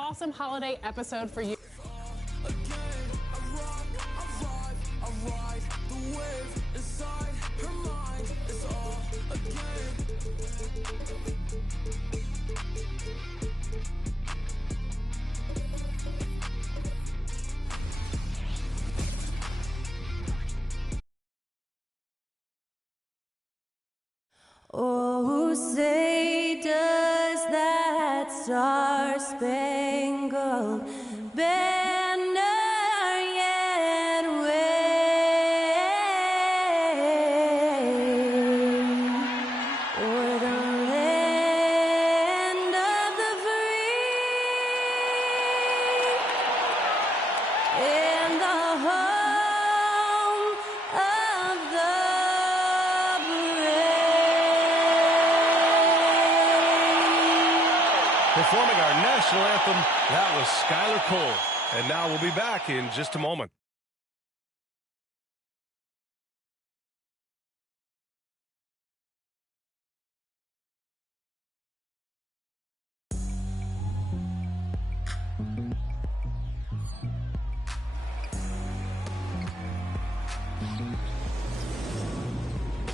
awesome holiday episode for you. Oh, say does that star-spangled banner yet wave o'er the land of the free and the home of the Performing our national anthem, that was Skylar Cole. And now we'll be back in just a moment.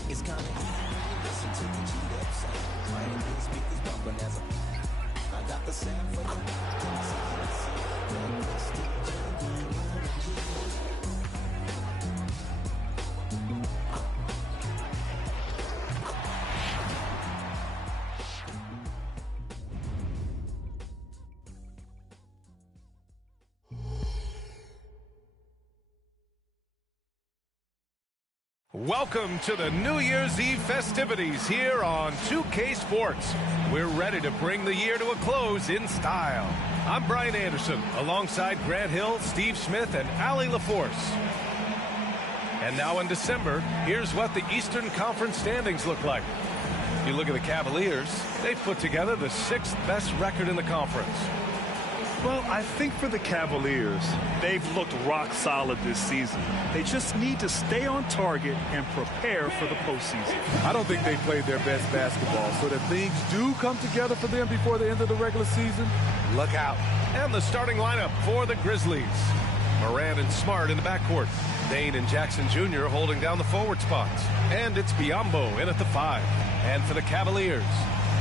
It's coming. Listen to the G-Dub sound. Right? Speakers bumping as I got the sound for you. Welcome to the New Year's Eve festivities here on 2K Sports. We're ready to bring the year to a close in style. I'm Brian Anderson, alongside Grant Hill, Steve Smith, and Allie LaForce. And now in December, here's what the Eastern Conference standings look like. You look at the Cavaliers, they've put together the 6th best record in the conference. Well, I think for the Cavaliers, they've looked rock solid this season. They just need to stay on target and prepare for the postseason. I don't think they played their best basketball, so that things do come together for them before the end of the regular season. Look out. And the starting lineup for the Grizzlies. Morant and Smart in the backcourt. Dane and Jackson Jr. holding down the forward spots. And it's Biyombo in at the 5. And for the Cavaliers,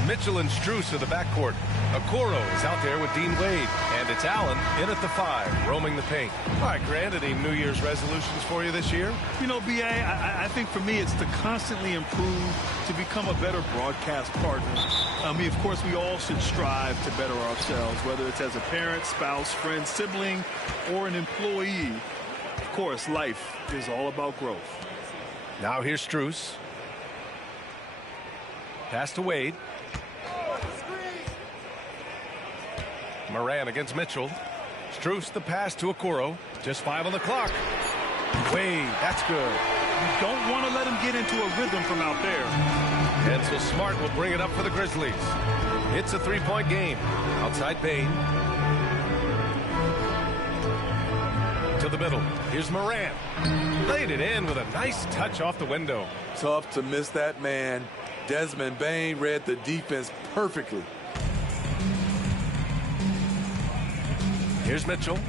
Mitchell and Strus are the backcourt. Okoro is out there with Dean Wade. And it's Allen in at the 5, roaming the paint. All right, Grant, any New Year's resolutions for you this year? You know, B.A., I think for me it's to constantly improve, to become a better broadcast partner. Of course, we all should strive to better ourselves, whether it's as a parent, spouse, friend, sibling, or an employee. Of course, life is all about growth. Now here's Strus. Pass to Wade. Morant against Mitchell. Strus the pass to Okoro. Just 5 on the clock. Wade, that's good. You don't want to let him get into a rhythm from out there. And so Smart will bring it up for the Grizzlies. It's a 3-point game. Outside Bane. To the middle. Here's Morant. Laid it in with a nice touch off the window. Tough to miss that man. Desmond Bane read the defense perfectly. Here's Mitchell.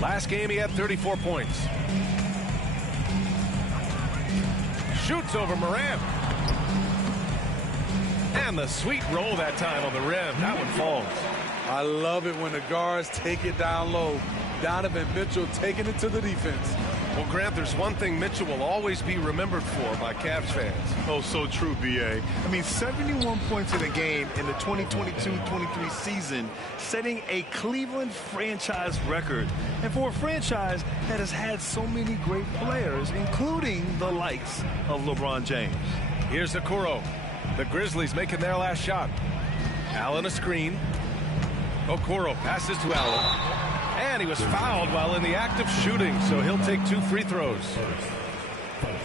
Last game he had 34 points. Shoots over Morant. And the sweet roll that time on the rim. That one falls. I love it when the guards take it down low. Donovan Mitchell taking it to the defense. Well, Grant, there's one thing Mitchell will always be remembered for by Cavs fans. Oh, so true, B.A. 71 points in a game in the 2022-23 season, setting a Cleveland franchise record. And for a franchise that has had so many great players, including the likes of LeBron James. Here's Okoro. The Grizzlies making their last shot. Allen a screen. Okoro passes to Allen. And he was fouled while in the act of shooting, so he'll take 2 free throws.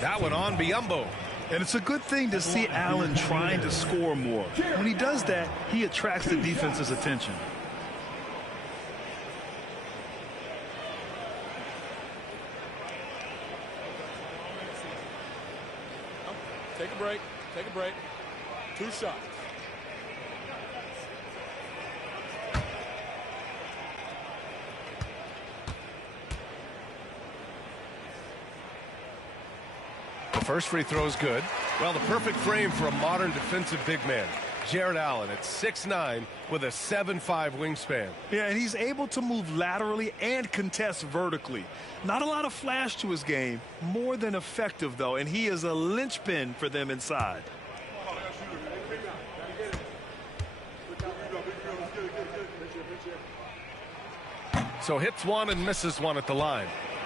That one on Biyombo. And it's a good thing to see Allen trying to score more. When he does that, he attracts the defense's attention. Take a break. Take a break. 2 shots. First free throw is good. Well, the perfect frame for a modern defensive big man. Jared Allen at 6'9" with a 7'5" wingspan. Yeah, and he's able to move laterally and contest vertically. Not a lot of flash to his game, more than effective, though, and he is a linchpin for them inside. So hits one and misses one at the line.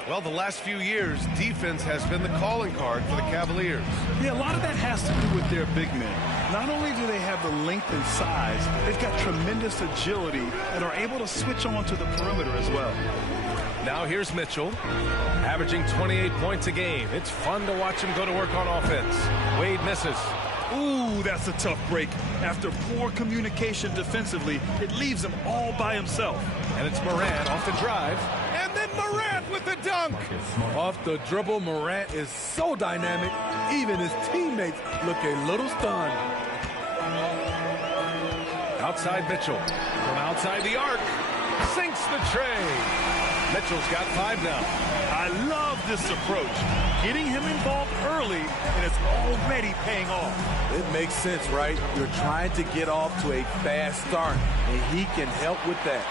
Well, the last few years, defense has been the calling card for the Cavaliers. Yeah, a lot of that has to do with their big men. Not only do they have the length and size, they've got tremendous agility and are able to switch on to the perimeter as well. Now here's Mitchell, averaging 28 points a game. It's fun to watch him go to work on offense. Wade misses. Ooh, that's a tough break. After poor communication defensively, it leaves him all by himself. And it's Morant off the drive. And then Morant with the dunk. Off the dribble, Morant is so dynamic, even his teammates look a little stunned. Outside Mitchell. From outside the arc. Sinks the tray. Mitchell's got 5 now. I love this approach. Getting him involved early, and it's already paying off. It makes sense, right? You're trying to get off to a fast start, and he can help with that.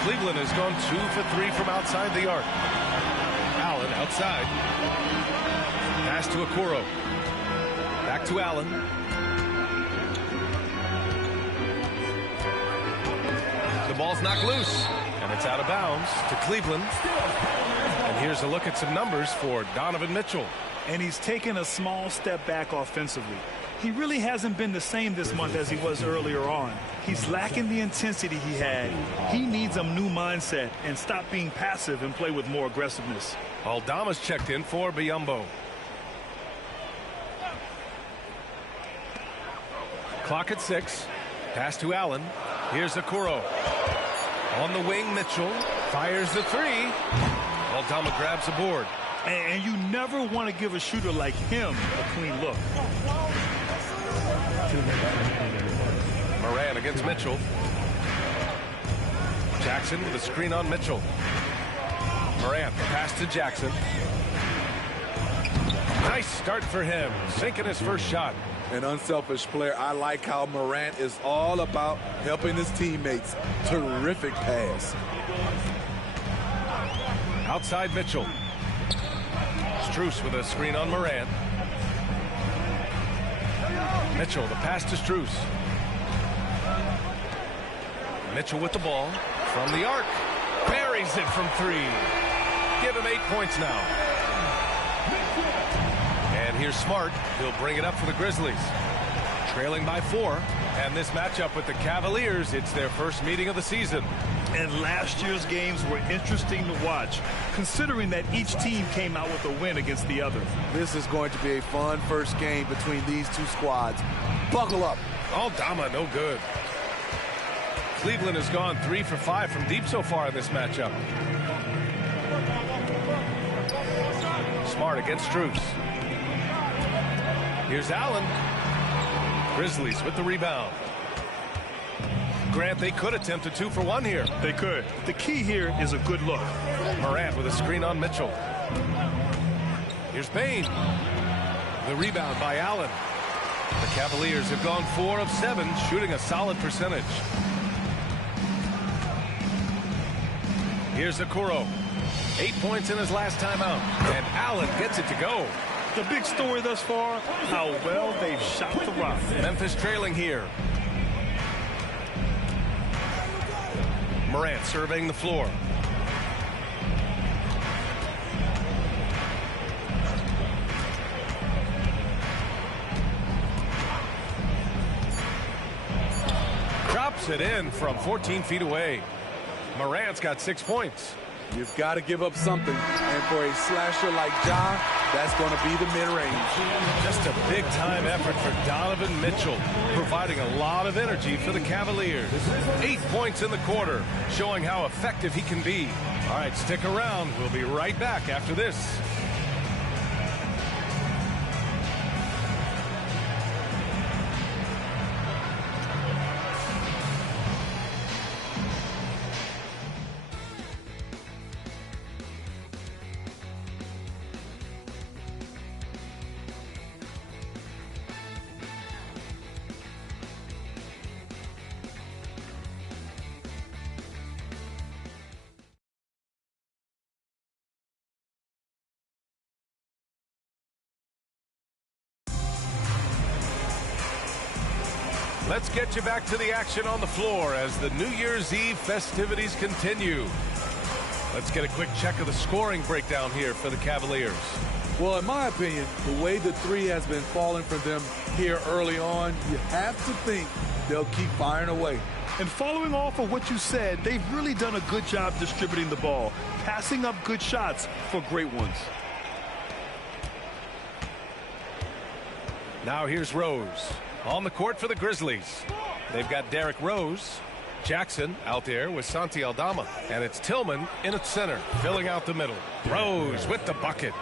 Cleveland has gone 2 for 3 from outside the arc. Allen outside. Pass to Okoro. Back to Allen. The ball's knocked loose, and it's out of bounds to Cleveland. And here's a look at some numbers for Donovan Mitchell. And he's taken a small step back offensively. He really hasn't been the same this month as he was earlier on. He's lacking the intensity he had. He needs a new mindset and stop being passive and play with more aggressiveness. Aldama's checked in for Biyombo. Clock at 6. Pass to Allen. Here's Okoro. On the wing, Mitchell fires the 3. Aldama grabs the board. And you never want to give a shooter like him a clean look. Morant against Mitchell. Jackson with a screen on Mitchell. Morant, pass to Jackson. Nice start for him, sinking his first shot. An unselfish player. I like how Morant is all about helping his teammates. Terrific pass. Outside Mitchell. Strus with a screen on Morant. Mitchell, the pass to Strus. Mitchell with the ball from the arc. Buries it from 3. Give him 8 points now. And here's Smart. He'll bring it up for the Grizzlies. Trailing by 4. And this matchup with the Cavaliers, it's their first meeting of the season. And last year's games were interesting to watch, considering that each team came out with a win against the other. This is going to be a fun first game between these two squads. Buckle up. Aldama, no good. Cleveland has gone 3 for 5 from deep so far in this matchup. Smart against Strus. Here's Allen. Grizzlies with the rebound. Grant, they could attempt a 2 for 1 here. They could. The key here is a good look. Morant with a screen on Mitchell. Here's Payne. The rebound by Allen. The Cavaliers have gone 4 of 7, shooting a solid percentage. Here's Okoro. 8 points in his last time out. And Allen gets it to go. The big story thus far, how well they've shot the rock. Memphis trailing here. Morant surveying the floor. Drops it in from 14 feet away. Morant's got 6 points. You've got to give up something. And for a slasher like Ja, that's going to be the mid-range. Just a big-time effort for Donovan Mitchell, providing a lot of energy for the Cavaliers. 8 points in the quarter, showing how effective he can be. All right, stick around. We'll be right back after this. Let's get you back to the action on the floor as the New Year's Eve festivities continue. Let's get a quick check of the scoring breakdown here for the Cavaliers. Well, in my opinion, the way the three has been falling for them here early on, you have to think they'll keep firing away. And following off of what you said, they've really done a good job distributing the ball, passing up good shots for great ones. Now here's Rose on the court for the Grizzlies. They've got Derrick Rose, Jackson out there with Santi Aldama, and it's Tillman in its center, filling out the middle. Rose with the bucket.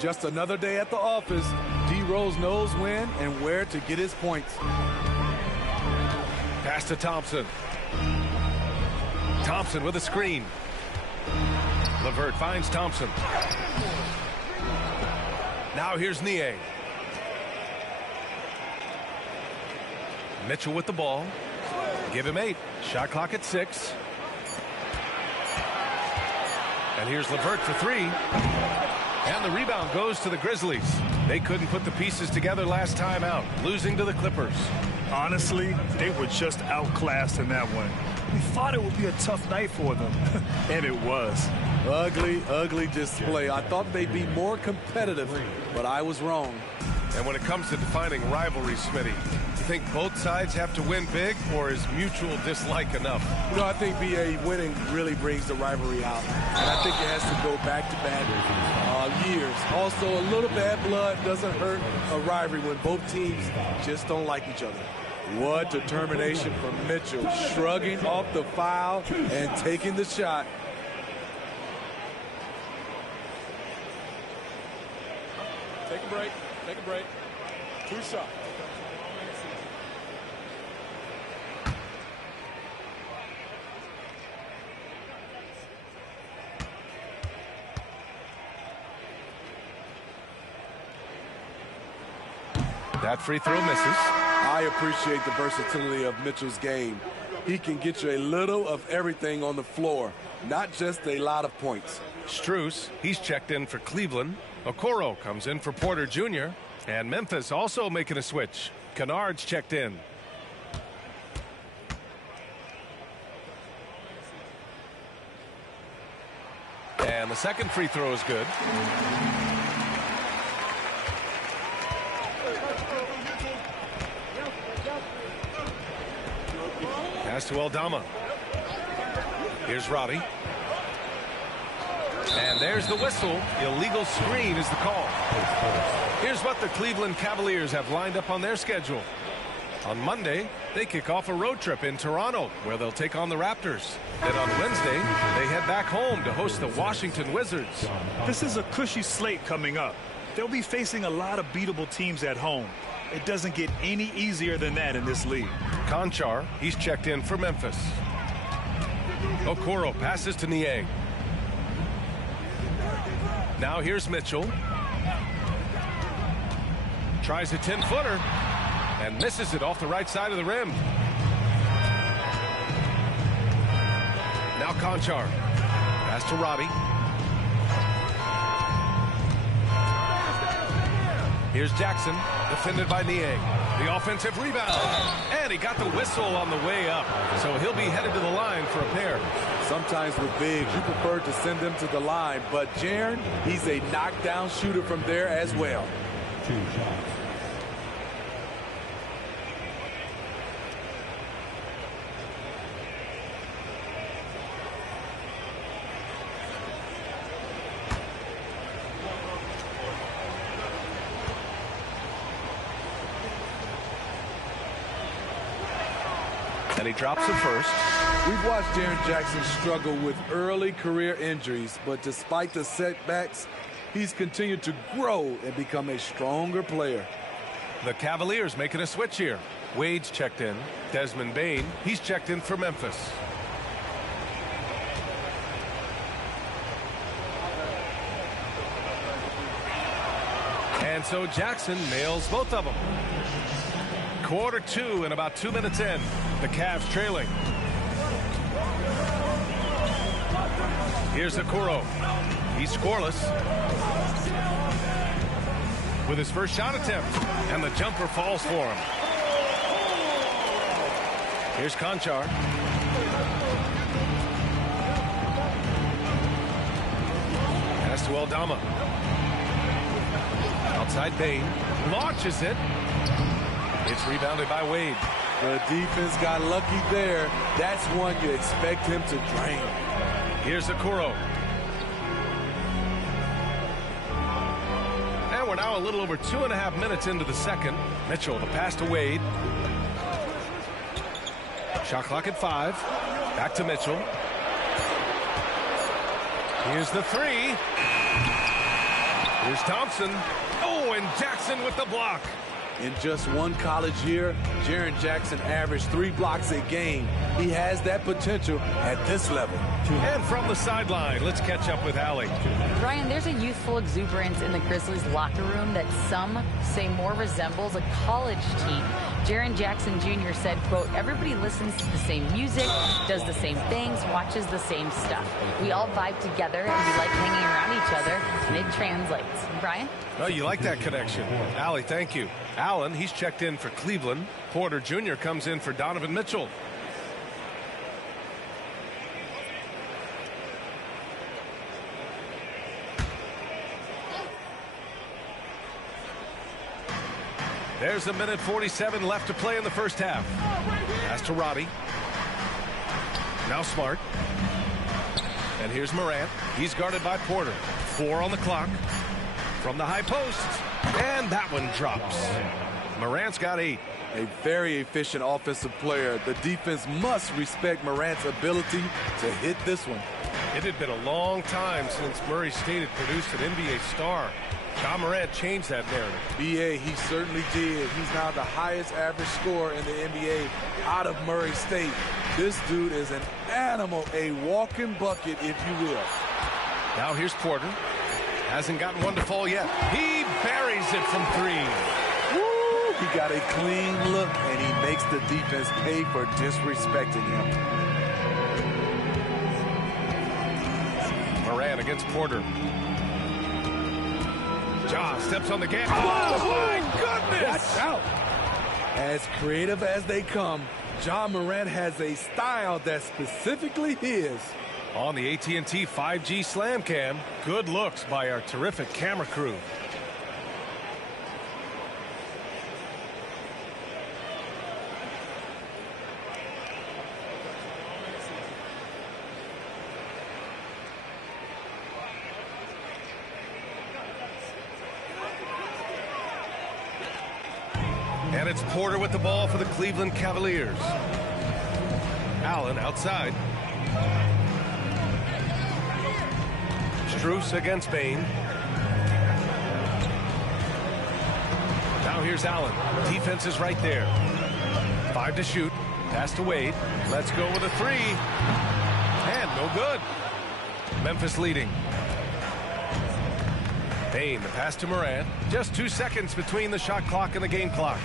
Just another day at the office. D. Rose knows when and where to get his points. Pass to Thompson. Thompson with a screen. LeVert finds Thompson. Now here's Nie. Mitchell with the ball. Give him 8. Shot clock at 6. And here's LeVert for 3. And the rebound goes to the Grizzlies. They couldn't put the pieces together last time out, losing to the Clippers. Honestly, they were just outclassed in that one. We thought it would be a tough night for them, and it was. Ugly, ugly display. I thought they'd be more competitive, but I was wrong. And when it comes to defining rivalry, Smitty, you think both sides have to win big, or is mutual dislike enough? You know, I think BA winning really brings the rivalry out. And I think it has to go back-to-back years. Also, a little bad blood doesn't hurt a rivalry when both teams just don't like each other. What determination from Mitchell, shrugging off the foul and taking the shot. Take a break. Take a break. 2 shots. That free throw misses. I appreciate the versatility of Mitchell's game. He can get you a little of everything on the floor, not just a lot of points. Strus, he's checked in for Cleveland. Okoro comes in for Porter Jr. And Memphis also making a switch. Kennard's checked in. And the second free throw is good. Pass to Aldama. Here's Roddy. And there's the whistle. Illegal screen is the call. Here's what the Cleveland Cavaliers have lined up on their schedule. On Monday, they kick off a road trip in Toronto, where they'll take on the Raptors. Then on Wednesday, they head back home to host the Washington Wizards. This is a cushy slate coming up. They'll be facing a lot of beatable teams at home. It doesn't get any easier than that in this league. Conchar, he's checked in for Memphis. Okoro passes to Nie. Now here's Mitchell. Tries a 10-footer and misses it off the right side of the rim. Now Conchar. Pass to Roddy. Here's Jackson, defended by Nie. The offensive rebound. And he got the whistle on the way up. So he'll be headed to the line for a pair. Sometimes with bigs, you prefer to send them to the line. But Jaren, he's a knockdown shooter from there as well. 2 shots. And he drops it first. We've watched Jaren Jackson struggle with early career injuries, but despite the setbacks, he's continued to grow and become a stronger player. The Cavaliers making a switch here. Wade's checked in. Desmond Bane, he's checked in for Memphis. And so Jackson nails both of them. Quarter 2 and about 2 minutes in. The Cavs trailing. Here's Okoro. He's scoreless. With his first shot attempt. And the jumper falls for him. Here's Conchar. Pass to Aldama. Outside Bain. Launches it. It's rebounded by Wade. The defense got lucky there. That's one you expect him to drain. Here's Okoro. And we're now a little over 2.5 minutes into the second. Mitchell, the pass to Wade. Shot clock at 5. Back to Mitchell. Here's the 3. Here's Thompson. Oh, and Jackson with the block. In just one college year, Jaren Jackson averaged 3 blocks a game. He has that potential at this level. And from the sideline, let's catch up with Allie. Brian, there's a youthful exuberance in the Grizzlies locker room that some say more resembles a college team. Jaren Jackson Jr. said, quote, everybody listens to the same music, does the same things, watches the same stuff. We all vibe together and we like hanging around each other, and it translates. Brian? Oh, you like that connection. Allie, thank you. Allen, he's checked in for Cleveland. Porter Jr. comes in for Donovan Mitchell. There's 1:47 left to play in the first half. Pass to Roddy. Now Smart. And here's Morant. He's guarded by Porter. 4 on the clock. From the high post. And that one drops. Morant's got 8. A very efficient offensive player. The defense must respect Morant's ability to hit this one. It had been a long time since Murray State had produced an NBA star. Ja Morant changed that narrative. BA, he certainly did. He's now the highest average scorer in the NBA out of Murray State. This dude is an animal, a walking bucket, if you will. Now here's Porter. Hasn't gotten one to fall yet. He buries it from 3. Woo! He got a clean look, and he makes the defense pay for disrespecting him. Morant against Porter. Ja steps on the gas. Oh, my goodness! Watch out! As creative as they come, Ja Morant has a style that's specifically his. On the AT&T 5G Slam Cam, good looks by our terrific camera crew. And it's Porter with the ball for the Cleveland Cavaliers. Allen outside. Strus against Bain. Now here's Allen. Defense is right there. 5 to shoot. Pass to Wade. Let's go with a 3. And no good. Memphis leading. Bain, the pass to Morant. Just 2 seconds between the shot clock and the game clock.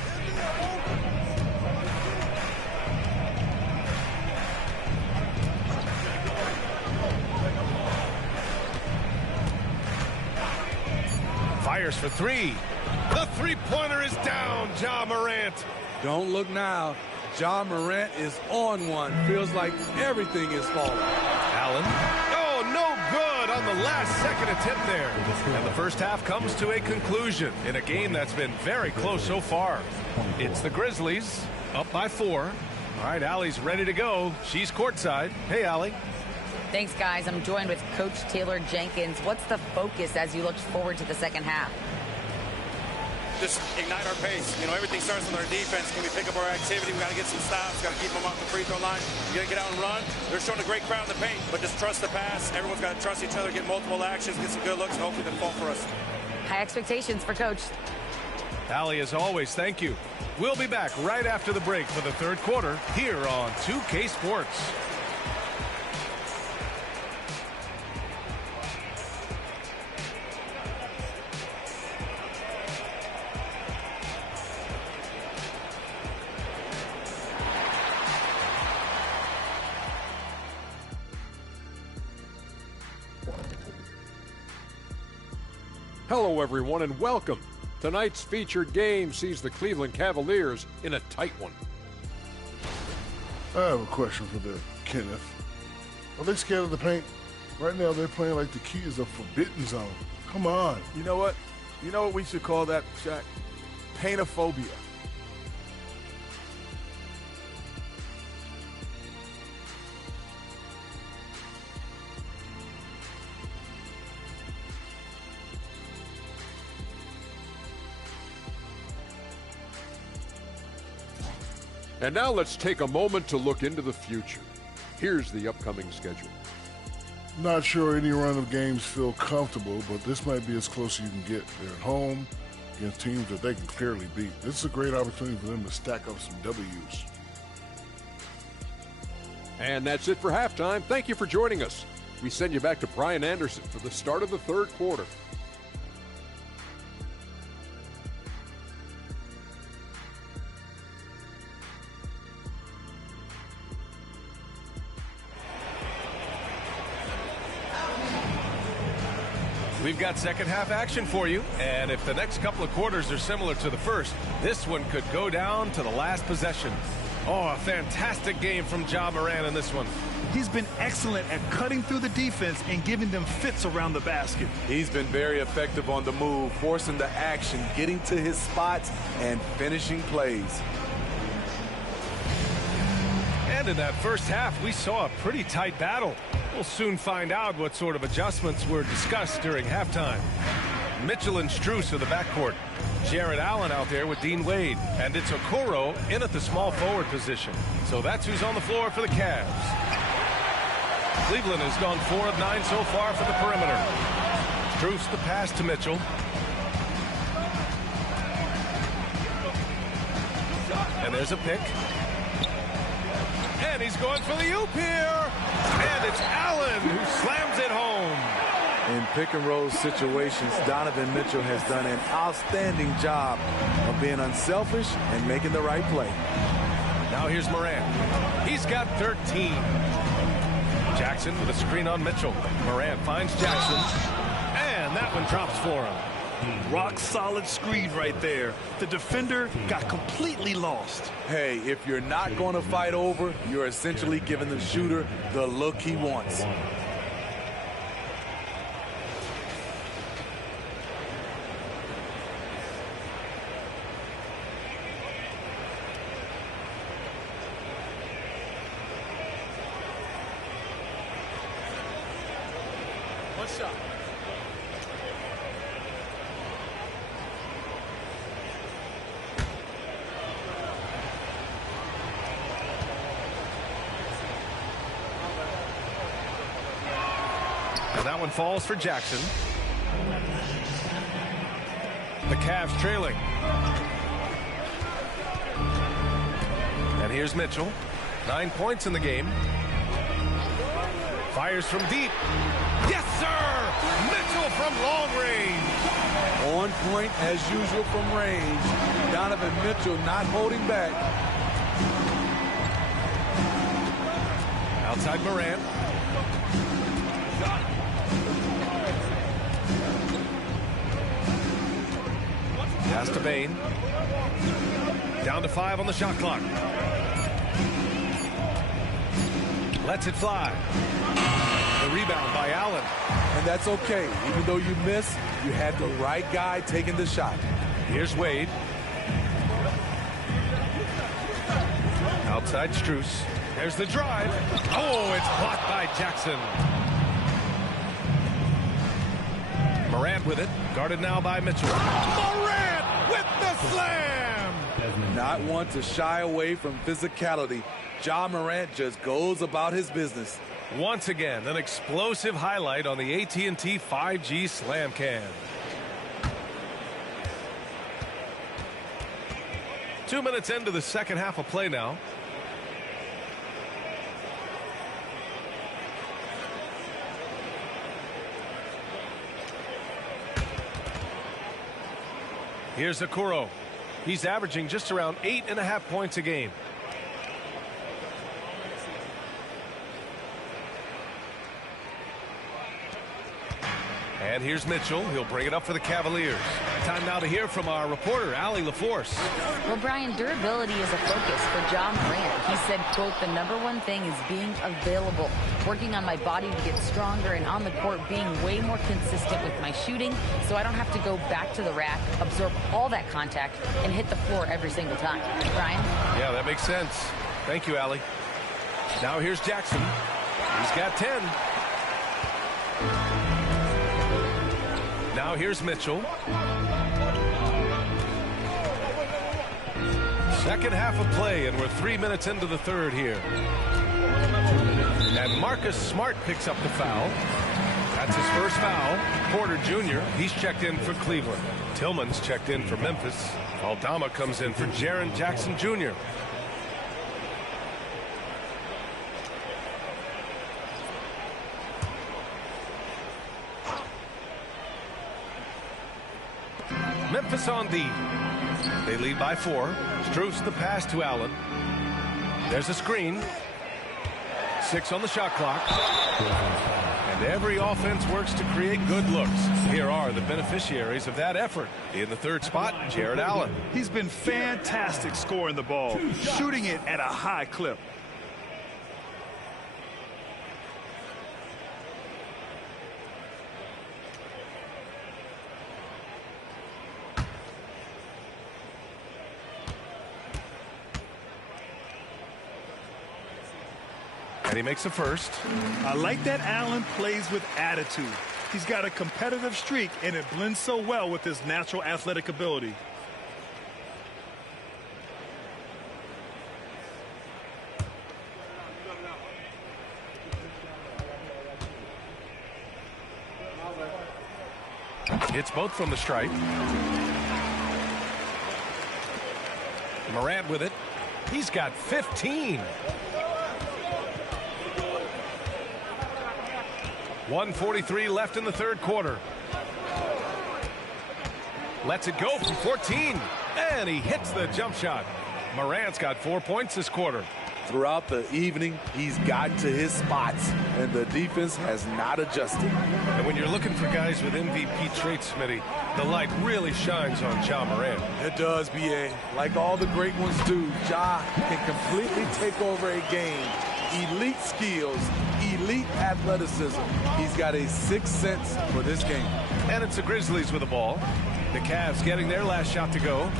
Fires for 3. The three-pointer is down, Ja Morant. Don't look now. Ja Morant is on one. Feels like everything is falling. Allen. Oh, no good on the last-second attempt there. And the first half comes to a conclusion in a game that's been very close so far. It's the Grizzlies up by 4. All right, Allie's ready to go. She's courtside. Hey, Allie. Thanks, guys. I'm joined with Coach Taylor Jenkins. What's the focus as you look forward to the second half? Just ignite our pace. You know, everything starts on our defense. Can we pick up our activity? We got to get some stops. Got to keep them off the free throw line. We got to get out and run. They're showing a great crowd in the paint, but just trust the pass. Everyone's got to trust each other, get multiple actions, get some good looks, and hopefully they fall for us. High expectations for Coach. Allie, as always, thank you. We'll be back right after the break for the third quarter here on 2K Sports. Hello, everyone, and welcome. Tonight's featured game sees the Cleveland Cavaliers in a tight one. I have a question for the Kenneth. Are they scared of the paint? Right now they're playing like the key is a forbidden zone. Come on. You know what? You know what we should call that, Shaq? Paintophobia. And now let's take a moment to look into the future. Here's the upcoming schedule. Not sure any run of games feel comfortable, but this might be as close as you can get. They're at home against teams that they can clearly beat. This is a great opportunity for them to stack up some W's. And that's it for halftime. Thank you for joining us. We send you back to Brian Anderson for the start of the third quarter. We've got second half action for you, and if the next couple of quarters are similar to the first, this one could go down to the last possession. Oh, a fantastic game from Ja Morant in this one. He's been excellent at cutting through the defense and giving them fits around the basket. He's been very effective on the move, forcing the action, getting to his spots, and finishing plays. And in that first half, we saw a pretty tight battle. We'll soon find out what sort of adjustments were discussed during halftime. Mitchell and Strus of the backcourt. Jarrett Allen out there with Dean Wade. And it's Okoro in at the small forward position. So that's who's on the floor for the Cavs. Cleveland has gone 4 of 9 so far from the perimeter. Strus the pass to Mitchell. And there's a pick. And he's going for the oop here. And it's Allen who slams it home. In pick and roll situations, Donovan Mitchell has done an outstanding job of being unselfish and making the right play. Now here's Morant. He's got 13. Jackson with a screen on Mitchell. Morant finds Jackson. And that one drops for him. Rock solid screen right there. The defender got completely lost. Hey, if you're not going to fight over, you're essentially giving the shooter the look he wants. One shot. And that one falls for Jackson. The Cavs trailing. And here's Mitchell. 9 points in the game. Fires from deep. Yes, sir! Mitchell from long range. On point as usual from range. Donovan Mitchell not holding back. Outside Morant. Pass to Bane. Down to 5 on the shot clock. Lets it fly. The rebound by Allen. And that's okay. Even though you miss, you had the right guy taking the shot. Here's Wade. Outside Strus. There's the drive. Oh, it's blocked by Jackson. Morant with it. Guarded now by Mitchell. Morant with the slam! Not one to shy away from physicality. Ja Morant just goes about his business. Once again, an explosive highlight on the AT&T 5G Slam Cam. 2 minutes into the second half of play now. Here's Okoro. He's averaging just around 8.5 points a game. And here's Mitchell. He'll bring it up for the Cavaliers. Time now to hear from our reporter, Allie LaForce. Well, Brian, durability is a focus for Ja Morant. He said, quote, the #1 thing is being available, working on my body to get stronger, and on the court being way more consistent with my shooting so I don't have to go back to the rack, absorb all that contact, and hit the floor every single time. Brian? Yeah, that makes sense. Thank you, Allie. Now here's Jackson. He's got 10. Now here's Mitchell. Second half of play, and we're 3 minutes into the third here. And Marcus Smart picks up the foul. That's his first foul. Porter Jr., he's checked in for Cleveland. Tillman's checked in for Memphis. Aldama comes in for Jaren Jackson Jr. Memphis on D. They lead by 4. Strus the pass to Allen. There's a screen. 6 on the shot clock. And every offense works to create good looks. Here are the beneficiaries of that effort. In the third spot, Jared Allen. He's been fantastic scoring the ball, shooting it at a high clip. And he makes a first. I like that Allen plays with attitude. He's got a competitive streak, and it blends so well with his natural athletic ability. It's both from the stripe. Morant with it. He's got 15. 1:43 left in the third quarter. Lets it go from 14. And he hits the jump shot. Morant's got 4 points this quarter. Throughout the evening, he's gotten to his spots, and the defense has not adjusted. And when you're looking for guys with MVP traits, Smitty, the light really shines on Ja Morant. It does, B.A. Like all the great ones do, Ja can completely take over a game. Elite skills, elite athleticism. He's got a sixth sense for this game. And it's the Grizzlies with the ball. The Cavs getting their last shot to go.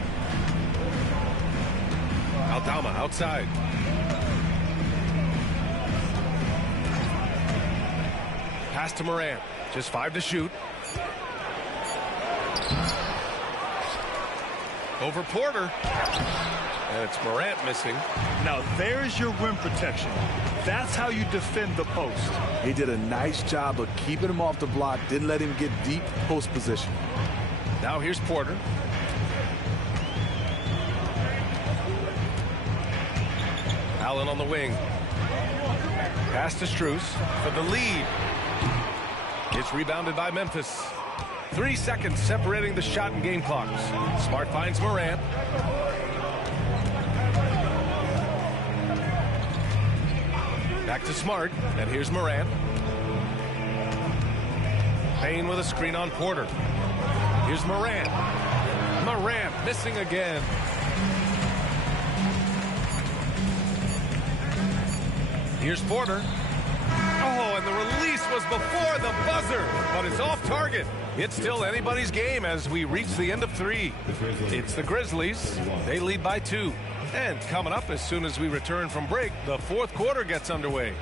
Aldama outside. Pass to Morant. Just 5 to shoot. Over Porter. And it's Morant missing. Now there's your rim protection. That's how you defend the post. He did a nice job of keeping him off the block. Didn't let him get deep post position. Now here's Porter. Allen on the wing. Pass to Strus for the lead. It's rebounded by Memphis. 3 seconds separating the shot and game clocks. Smart finds Morant. Back to Smart, and here's Morant. Payne with a screen on Porter. Here's Morant. Morant missing again. Here's Porter. Oh, and the release was before the buzzer, but it's off target. It's still anybody's game as we reach the end of 3. It's the Grizzlies. They lead by 2. And coming up as soon as we return from break, the fourth quarter gets underway.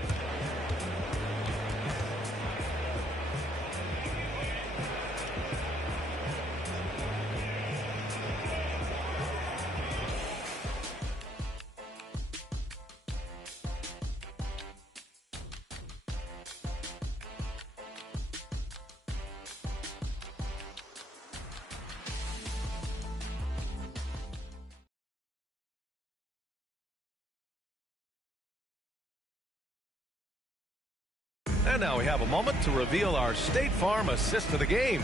And now we have a moment to reveal our State Farm assist of the game.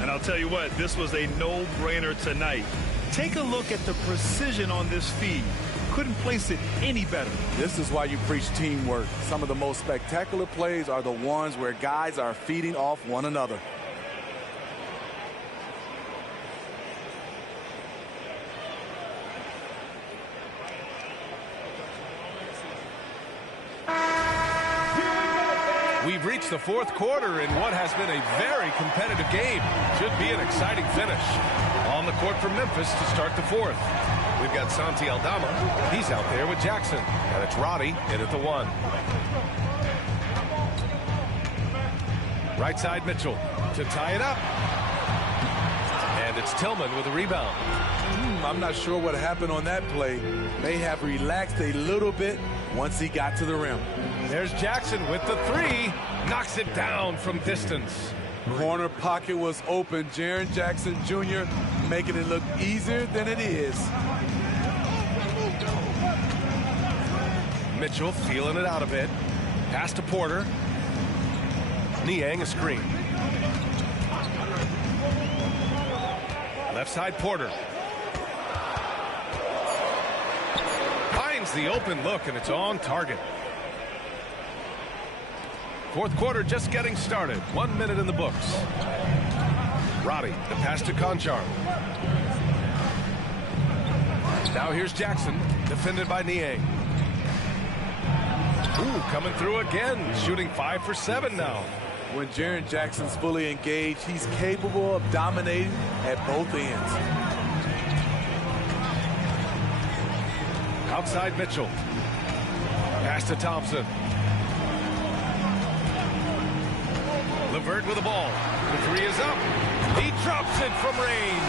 And I'll tell you what, this was a no-brainer tonight. Take a look at the precision on this feed. Couldn't place it any better. This is why you preach teamwork. Some of the most spectacular plays are the ones where guys are feeding off one another. We've reached the fourth quarter in what has been a very competitive game. Should be an exciting finish. On the court for Memphis to start the fourth. We've got Santi Aldama. He's out there with Jackson. And it's Roddy in at the 1. Right side Mitchell to tie it up. And it's Tillman with a rebound. I'm not sure what happened on that play. May have relaxed a little bit once he got to the rim. There's Jackson with the 3. Knocks it down from distance. Corner pocket was open. Jaren Jackson Jr. making it look easier than it is. Mitchell feeling it out a bit. Pass to Porter. Niang a screen. Left side Porter. Finds the open look, and it's on target. Fourth quarter just getting started. 1 minute in the books. Roddy, the pass to Conchar. Now here's Jackson, defended by Niang. Ooh, coming through again, shooting 5 for 7 now. When Jaren Jackson's fully engaged, he's capable of dominating at both ends. Outside Mitchell. Pass to Thompson. LeVert with the ball. The 3 is up. He drops it from range.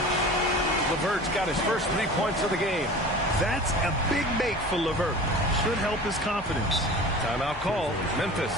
LeVert's got his first 3 points of the game. That's a big make for LeVert. Should help his confidence. Timeout call, Memphis.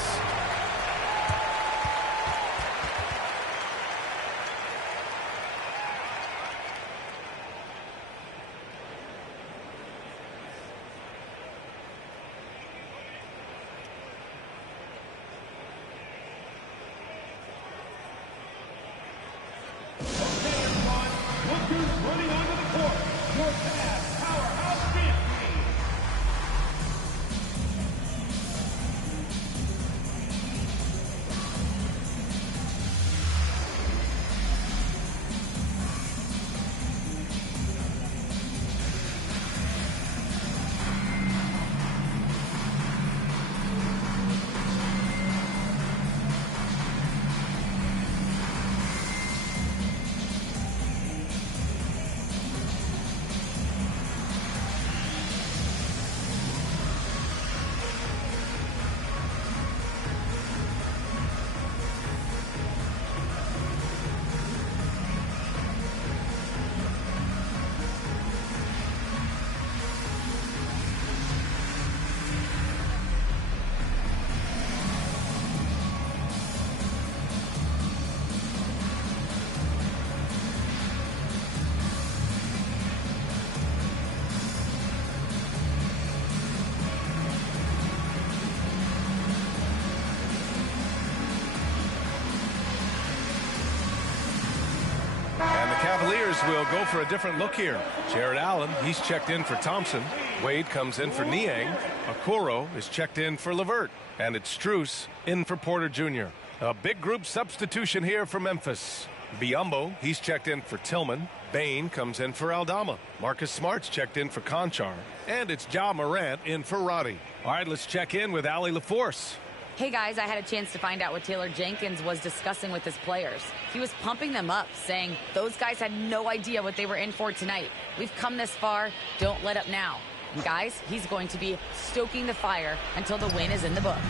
Cavaliers will go for a different look here. Jared Allen, he's checked in for Thompson. Wade comes in for Niang. Okoro is checked in for LeVert. And it's Strus in for Porter Jr. A big group substitution here for Memphis. Biyombo, he's checked in for Tillman. Bain comes in for Aldama. Marcus Smart's checked in for Conchar. And it's Ja Morant in for Roddy. All right, let's check in with Allie LaForce. Hey guys, I had a chance to find out what Taylor Jenkins was discussing with his players. He was pumping them up, saying those guys had no idea what they were in for tonight. We've come this far, don't let up now. And guys, he's going to be stoking the fire until the win is in the books.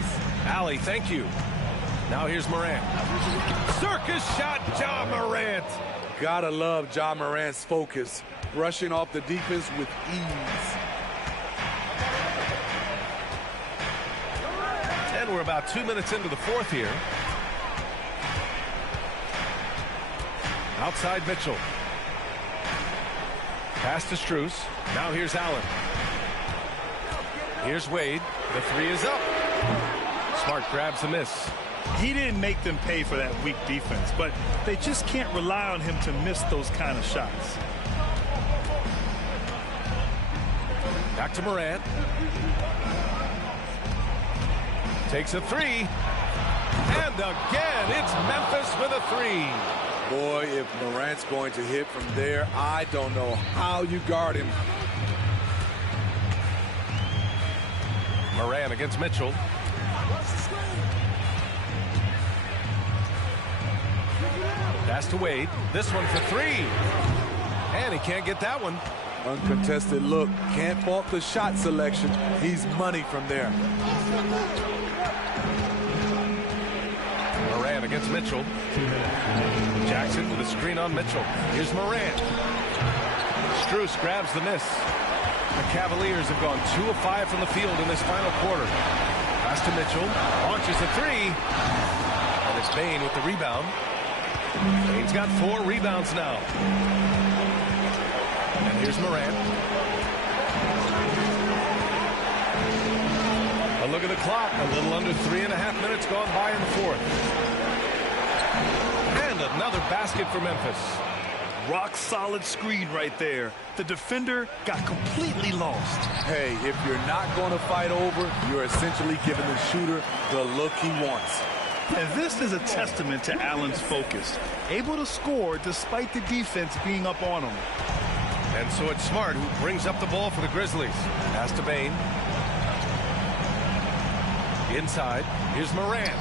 Allie, thank you. Now here's Morant. Circus shot, Ja Morant. Gotta love Ja Morant's focus, rushing off the defense with ease. And we're about 2 minutes into the fourth here. Outside Mitchell. Pass to Strus. Now here's Allen. Here's Wade. The 3 is up. Smart grabs a miss. He didn't make them pay for that weak defense, but they just can't rely on him to miss those kind of shots. Back to Morant. Takes a 3. And again, it's Memphis with a 3. Boy, if Morant's going to hit from there, I don't know how you guard him. Morant against Mitchell. Pass to Wade. This one for three. And he can't get that one. Uncontested look. Can't fault the shot selection. He's money from there. Morant against Mitchell. Jackson with a screen on Mitchell. Here's Morant. Strus grabs the miss. The Cavaliers have gone 2 of 5 from the field in this final quarter. Pass to Mitchell. Launches a three. And it's Bane with the rebound. Bane's got 4 rebounds now. And here's Morant. A look at the clock. A little under 3.5 minutes gone by in the fourth. And another basket for Memphis. Rock solid screen right there. The defender got completely lost. Hey, if you're not going to fight over, you're essentially giving the shooter the look he wants. And this is a testament to Allen's focus. Able to score despite the defense being up on him. And so it's Smart who brings up the ball for the Grizzlies. Pass to Bane. Inside, here's Morant.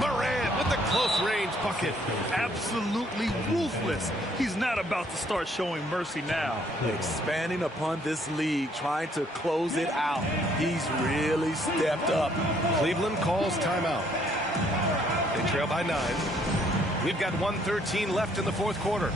Morant with the close-range bucket. Absolutely ruthless. He's not about to start showing mercy now. Expanding upon this league, trying to close it out. He's really stepped up. Cleveland calls timeout. They trail by 9. We've got 1:13 left in the fourth quarter.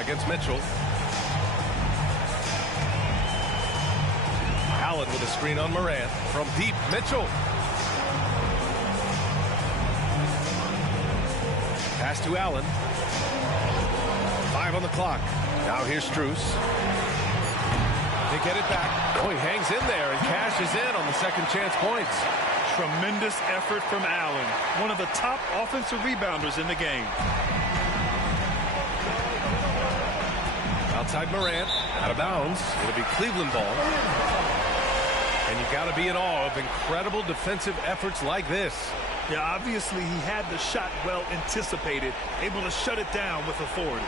Against Mitchell. Allen with a screen on Morant. From deep, Mitchell. Pass to Allen. 5 on the clock. Now here's Strus. They get it back. Oh, he hangs in there and cashes in on the second chance points. Tremendous effort from Allen. One of the top offensive rebounders in the game. Outside Morant, out of bounds. It'll be Cleveland ball. And you got to be in awe of incredible defensive efforts like this. Yeah, obviously he had the shot well anticipated, able to shut it down with authority.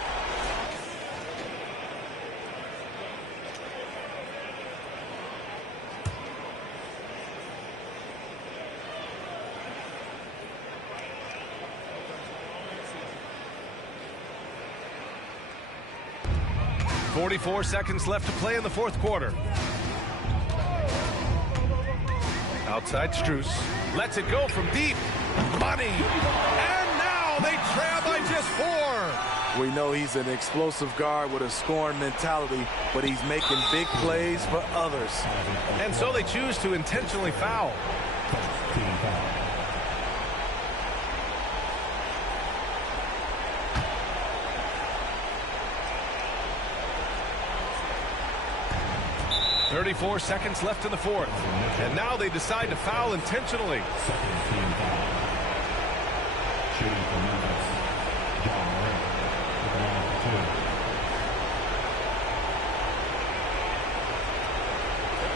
.44 seconds left to play in the fourth quarter. Outside Strus. Lets it go from deep. Money. And now they trail by just 4. We know he's an explosive guard with a scoring mentality, but he's making big plays for others. And so they choose to intentionally foul. .34 seconds left in the fourth. And now they decide to foul intentionally.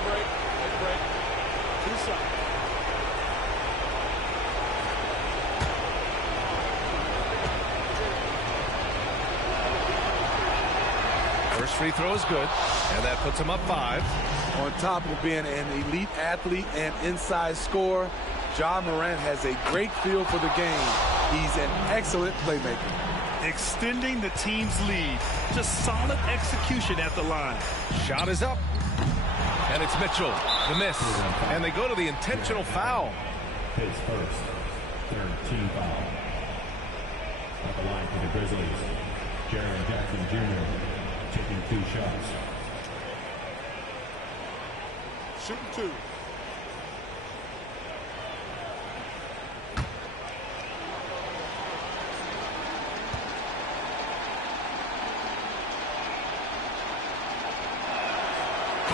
Line break. Leg break. 2 shots. First free throw is good, and that puts him up 5. On top of being an elite athlete and inside scorer, Ja Morant has a great feel for the game. He's an excellent playmaker. Extending the team's lead. Just solid execution at the line. Shot is up. And it's Mitchell. The miss. And they go to the intentional foul. His first, third team foul. At the line for the Grizzlies, Jaren Jackson Jr. taking 2 shots. Shooting 2.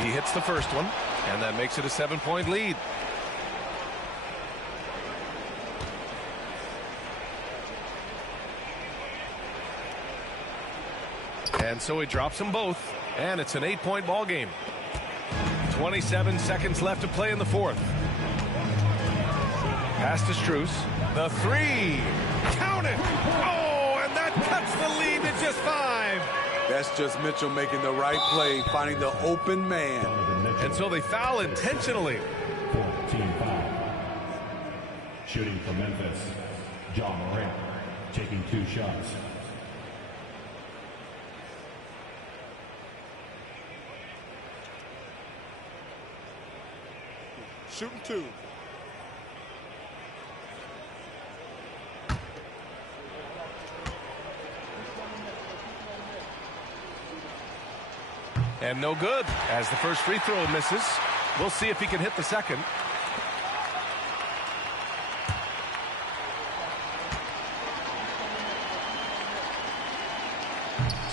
He hits the first one, and that makes it a 7-point lead. And so he drops them both, and it's an 8-point ball game. 27 seconds left to play in the 4th. Pass to Strus. The 3. Count it! Oh, and that cuts the lead to just 5. That's just Mitchell making the right play, finding the open man. And so they foul intentionally. 4th team foul. Shooting for Memphis, Ja Morant taking 2 shots. Shooting 2. And no good, as the first free throw misses. We'll see if he can hit the second.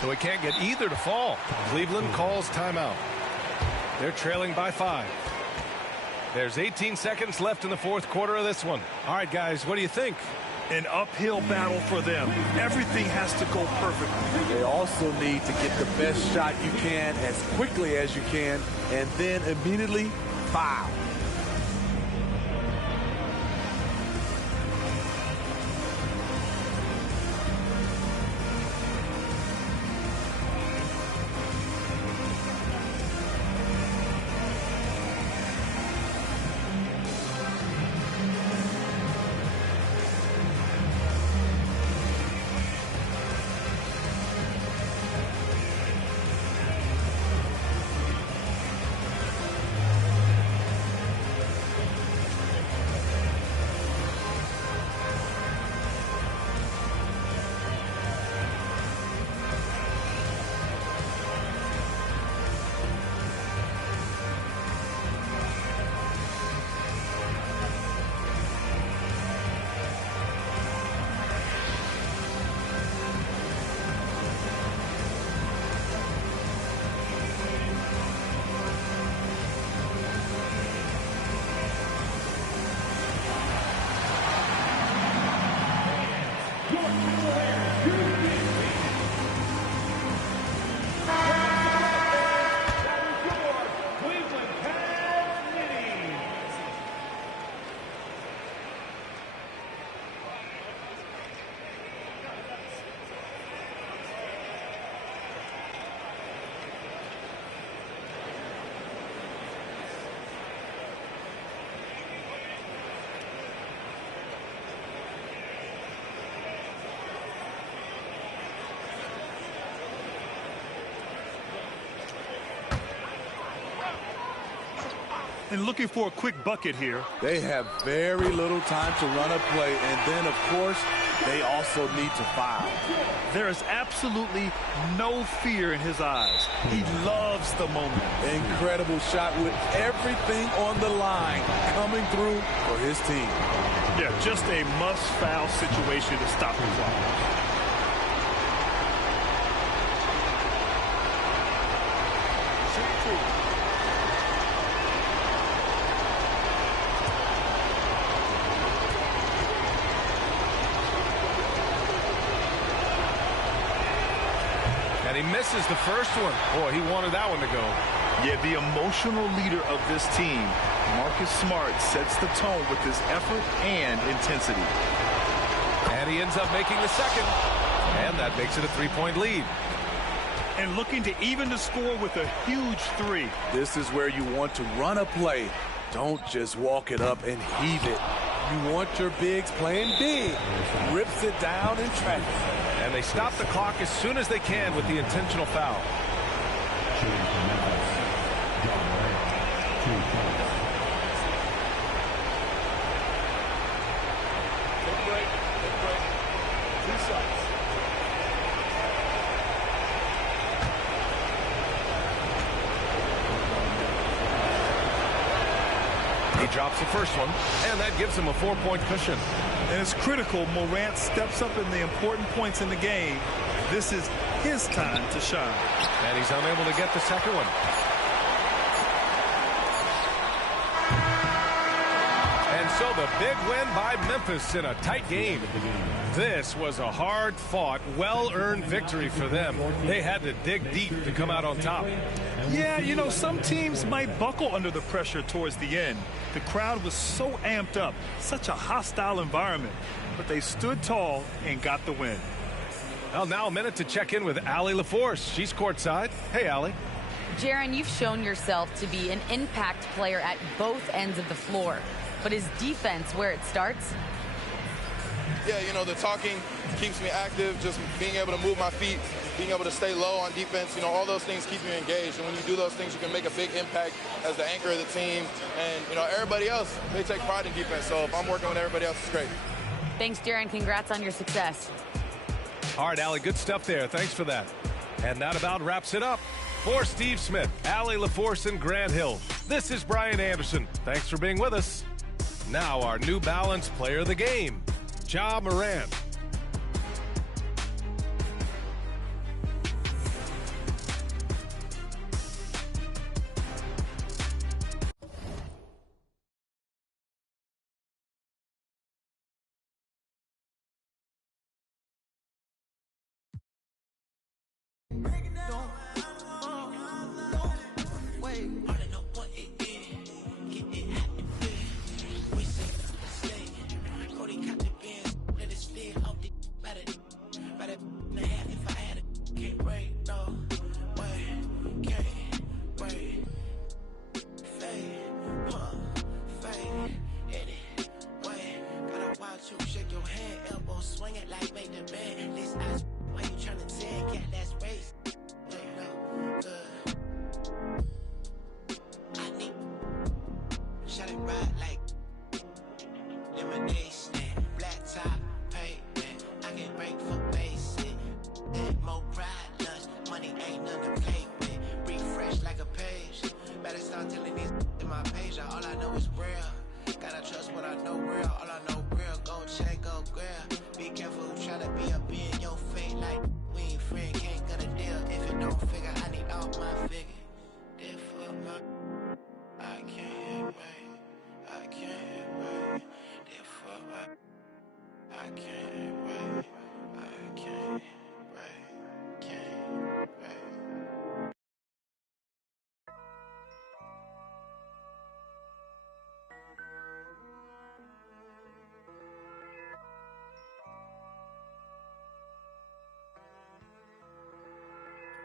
So he can't get either to fall. Cleveland calls timeout. They're trailing by 5. There's 18 seconds left in the 4th quarter of this one. All right, guys, what do you think? An uphill battle for them. Everything has to go perfectly. They also need to get the best shot you can as quickly as you can, and then immediately foul. And looking for a quick bucket here. They have very little time to run a play, and then, of course, they also need to foul. There is absolutely no fear in his eyes. He loves the moment. Incredible shot with everything on the line coming through for his team. Yeah, just a must-foul situation to stop the clock. And he misses the first one. Boy, he wanted that one to go. Yeah, the emotional leader of this team, Marcus Smart, sets the tone with his effort and intensity. And he ends up making the second. And that makes it a 3-point lead. And looking to even the score with a huge 3. This is where you want to run a play. Don't just walk it up and heave it. You want your bigs playing big. Rips it down in traffic. And they stop the clock as soon as they can with the intentional foul. Shooting from Memphis, John Morant, 2 points. Take break. 2 shots. He drops the first one, and that gives him a 4-point cushion. And it's critical Morant steps up in the important points in the game. This is his time to shine. And he's unable to get the second one. And so the big win by Memphis in a tight game. This was a hard-fought, well-earned victory for them. They had to dig deep to come out on top. Yeah, you know, some teams might buckle under the pressure towards the end. The crowd was so amped up, such a hostile environment. But they stood tall and got the win. Well, now a minute to check in with Allie LaForce. She's courtside. Hey, Allie. Jaren, you've shown yourself to be an impact player at both ends of the floor. But is defense where it starts? Yeah, you know, the talking keeps me active, just being able to move my feet, being able to stay low on defense, you know, all those things keep you engaged. And when you do those things, you can make a big impact as the anchor of the team. And, you know, everybody else, they take pride in defense. So if I'm working with everybody else, it's great. Thanks, Jaren. Congrats on your success. All right, Allie, good stuff there. Thanks for that. And that about wraps it up. For Steve Smith, Allie LaForce, and Grant Hill, this is Brian Anderson. Thanks for being with us. Now our New Balance player of the game, Ja Morant.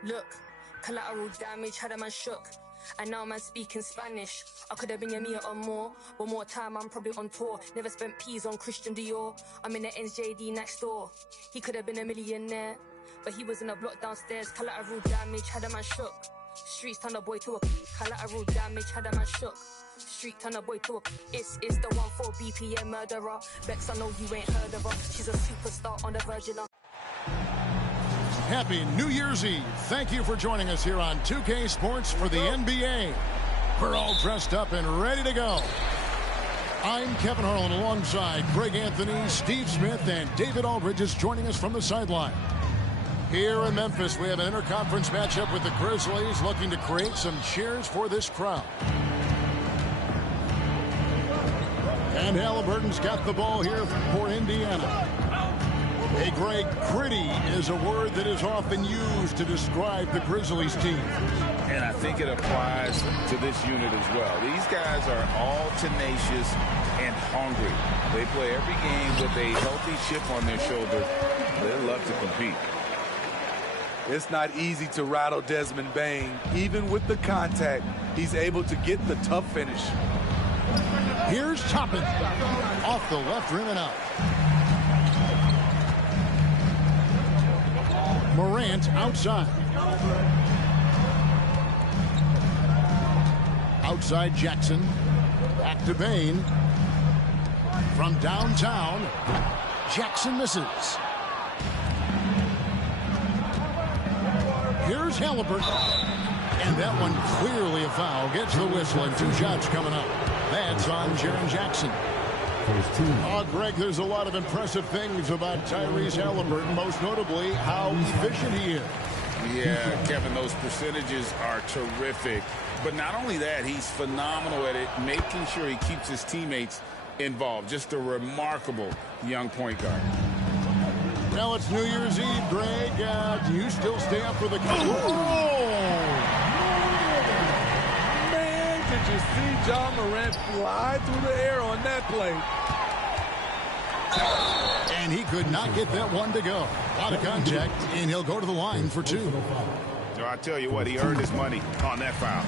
Look, collateral damage, had a man shook. And now man speaking Spanish. I could have been a meter or more. One more time, I'm probably on tour. Never spent peas on Christian Dior. I'm in the NJD next door. He could have been a millionaire, but he was in a block downstairs. Collateral damage, had a man shook. Streets turn a boy to a collateral damage, had a man shook. Street turn a boy to a it's the 1-4 BPM murderer. Bex, I know you ain't heard of her. She's a superstar on the Virgin. Happy New Year's Eve. Thank you for joining us here on 2K Sports for the NBA. We're all dressed up and ready to go. I'm Kevin Harlan alongside Greg Anthony, Steve Smith, and David Aldridge is joining us from the sideline. Here in Memphis, we have an interconference matchup with the Grizzlies looking to create some cheers for this crowd. And Halliburton's got the ball here for Indiana. Hey, Greg, gritty is a word that is often used to describe the Grizzlies team. And I think it applies to this unit as well. These guys are all tenacious and hungry. They play every game with a healthy chip on their shoulder. They love to compete. It's not easy to rattle Desmond Bane. Even with the contact, he's able to get the tough finish. Here's Toppin. Off the left rim and out. Morant outside. Outside Jackson. Back to Bane. From downtown, Jackson misses. Here's Halliburton. And that one clearly a foul. Gets the whistle and 2 shots coming up. That's on Jaren Jackson. Oh, Greg, there's a lot of impressive things about Tyrese Halliburton, most notably how efficient he is. Yeah, Kevin, those percentages are terrific. But not only that, he's phenomenal at it, making sure he keeps his teammates involved. Just a remarkable young point guard. Well, it's New Year's Eve, Greg. Do you still stay up for the... Did you see John Morant fly through the air on that play? And he could not get that one to go. A lot of contact, and he'll go to the line for 2. So I tell you what, he earned his money on that foul.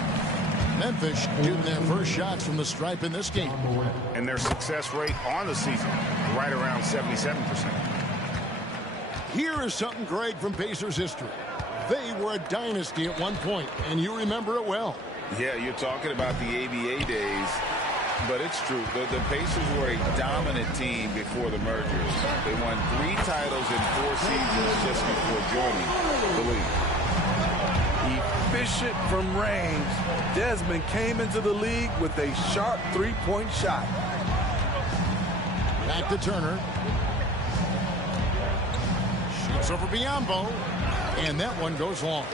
Memphis shooting their first shots from the stripe in this game. And their success rate on the season, right around 77%. Here is something, Greg, from Pacers history. They were a dynasty at one point, and you remember it well. Yeah, you're talking about the ABA days, but it's true. The Pacers were a dominant team before the merger. They won 3 titles in 4 seasons just before joining the league. Efficient from range, Desmond came into the league with a sharp 3-point shot. Back to Turner. Shoots over Biyombo, and that one goes long.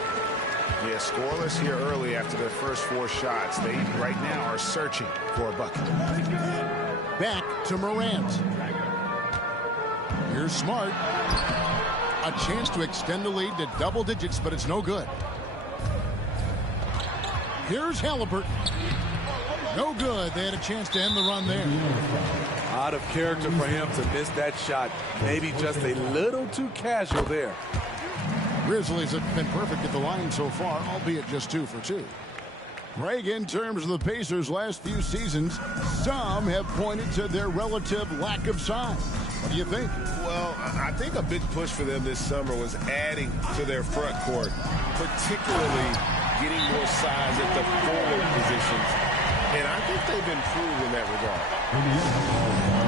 Yeah, scoreless here early after their first 4 shots. They right now are searching for a bucket. Back to Morant. Here's Smart. A chance to extend the lead to double digits, but it's no good. Here's Halliburton. No good. They had a chance to end the run there. Out of character for him to miss that shot. Maybe just a little too casual there. Grizzlies have been perfect at the line so far, albeit just 2 for 2. Greg, in terms of the Pacers' last few seasons, some have pointed to their relative lack of size. What do you think? Well, I think a big push for them this summer was adding to their front court, particularly getting more size at the forward positions. And I think they've improved in that regard.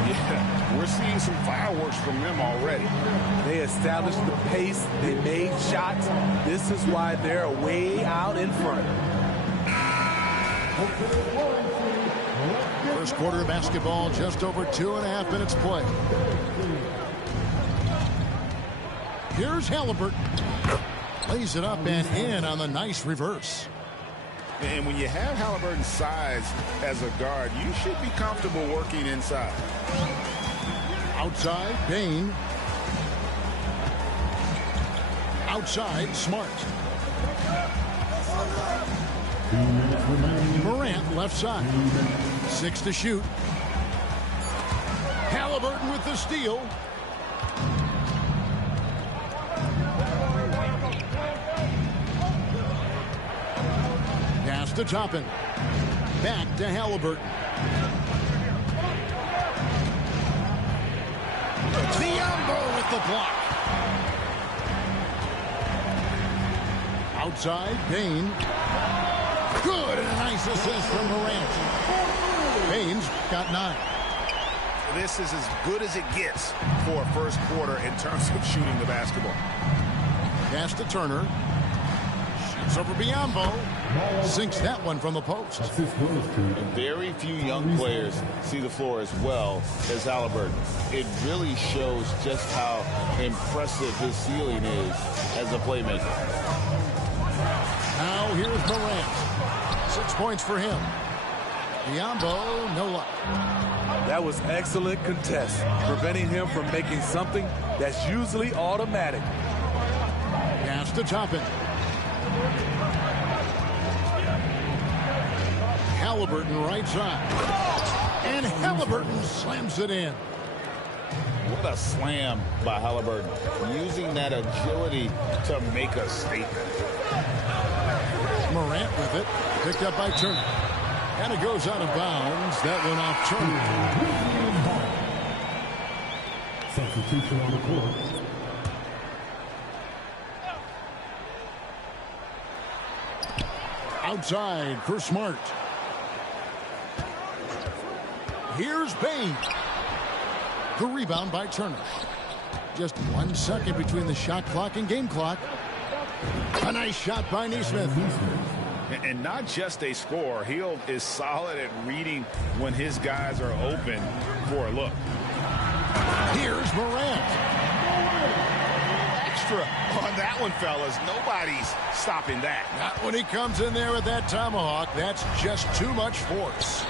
Yeah, we're seeing some fireworks from them already. They established the pace. They made shots. This is why they're way out in front. First quarter of basketball, just over 2.5 minutes play. Here's Halliburton. Lays it up and in on the nice reverse. And when you have Halliburton's size as a guard, you should be comfortable working inside. Outside, Bane. Outside, Smart. Morant, left side. 6 to shoot. Halliburton with the steal. Pass to Toppin. Back to Halliburton. Biyombo with the block. Outside, Bane. Good, and a nice assist from Morant. Bane's got 9. This is as good as it gets for a first quarter in terms of shooting the basketball. Pass to Turner. Shoots over Biyombo. Sinks that one from the post. Very few young players see the floor as well as Halliburton. It really shows just how impressive his ceiling is as a playmaker. Now here's Morant. 6 points for him. Biyombo, no luck. That was excellent contest, preventing him from making something that's usually automatic. Pass to Toppin. Halliburton right side. And Halliburton slams it in. What a slam by Halliburton. Using that agility to make a statement. Morant with it. Picked up by Turner. And it goes out of bounds. That went off Turner. Substitution on the court. Outside for Smart. Here's Bane. The rebound by Turner. Just 1 second between the shot clock and game clock. A nice shot by Nesmith. And not just a scorer. He is solid at reading when his guys are open for a look. Here's Morant. Extra on that one, fellas. Nobody's stopping that. Not when he comes in there with that tomahawk. That's just too much force.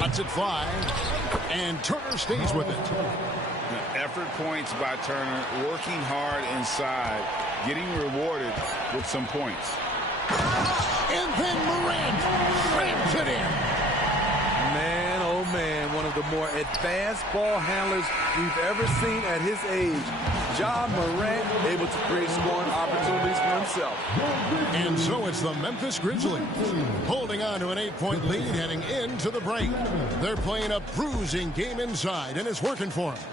Lets it fly. And Turner stays with it. Effort points by Turner. Working hard inside. Getting rewarded with some points. And then Morant slams it in. Man, oh man, one of the more advanced ball handlers we've ever seen at his age. Ja Morant able to create scoring opportunities for himself. And so it's the Memphis Grizzlies holding on to an 8-point lead heading into the break. They're playing a bruising game inside, and it's working for them.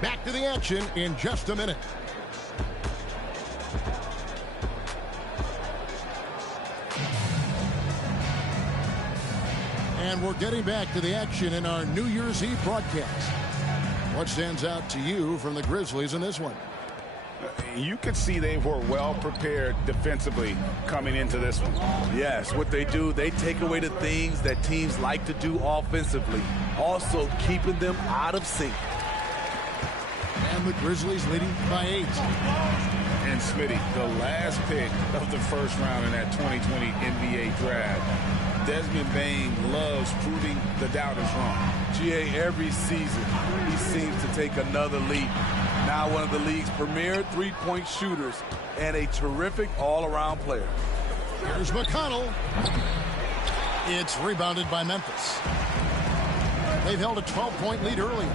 Back to the action in just a minute. And we're getting back to the action in our New Year's Eve broadcast. What stands out to you from the Grizzlies in this one? You could see they were well prepared defensively coming into this one. Yes, what they do, they take away the things that teams like to do offensively, also keeping them out of sync. And the Grizzlies leading by 8. And Smitty, the last pick of the first round in that 2020 NBA draft. Desmond Bane loves proving the doubters wrong. GA, every season, he seems to take another leap. Now one of the league's premier three-point shooters and a terrific all-around player. Here's McConnell. It's rebounded by Memphis. They've held a 12-point lead earlier.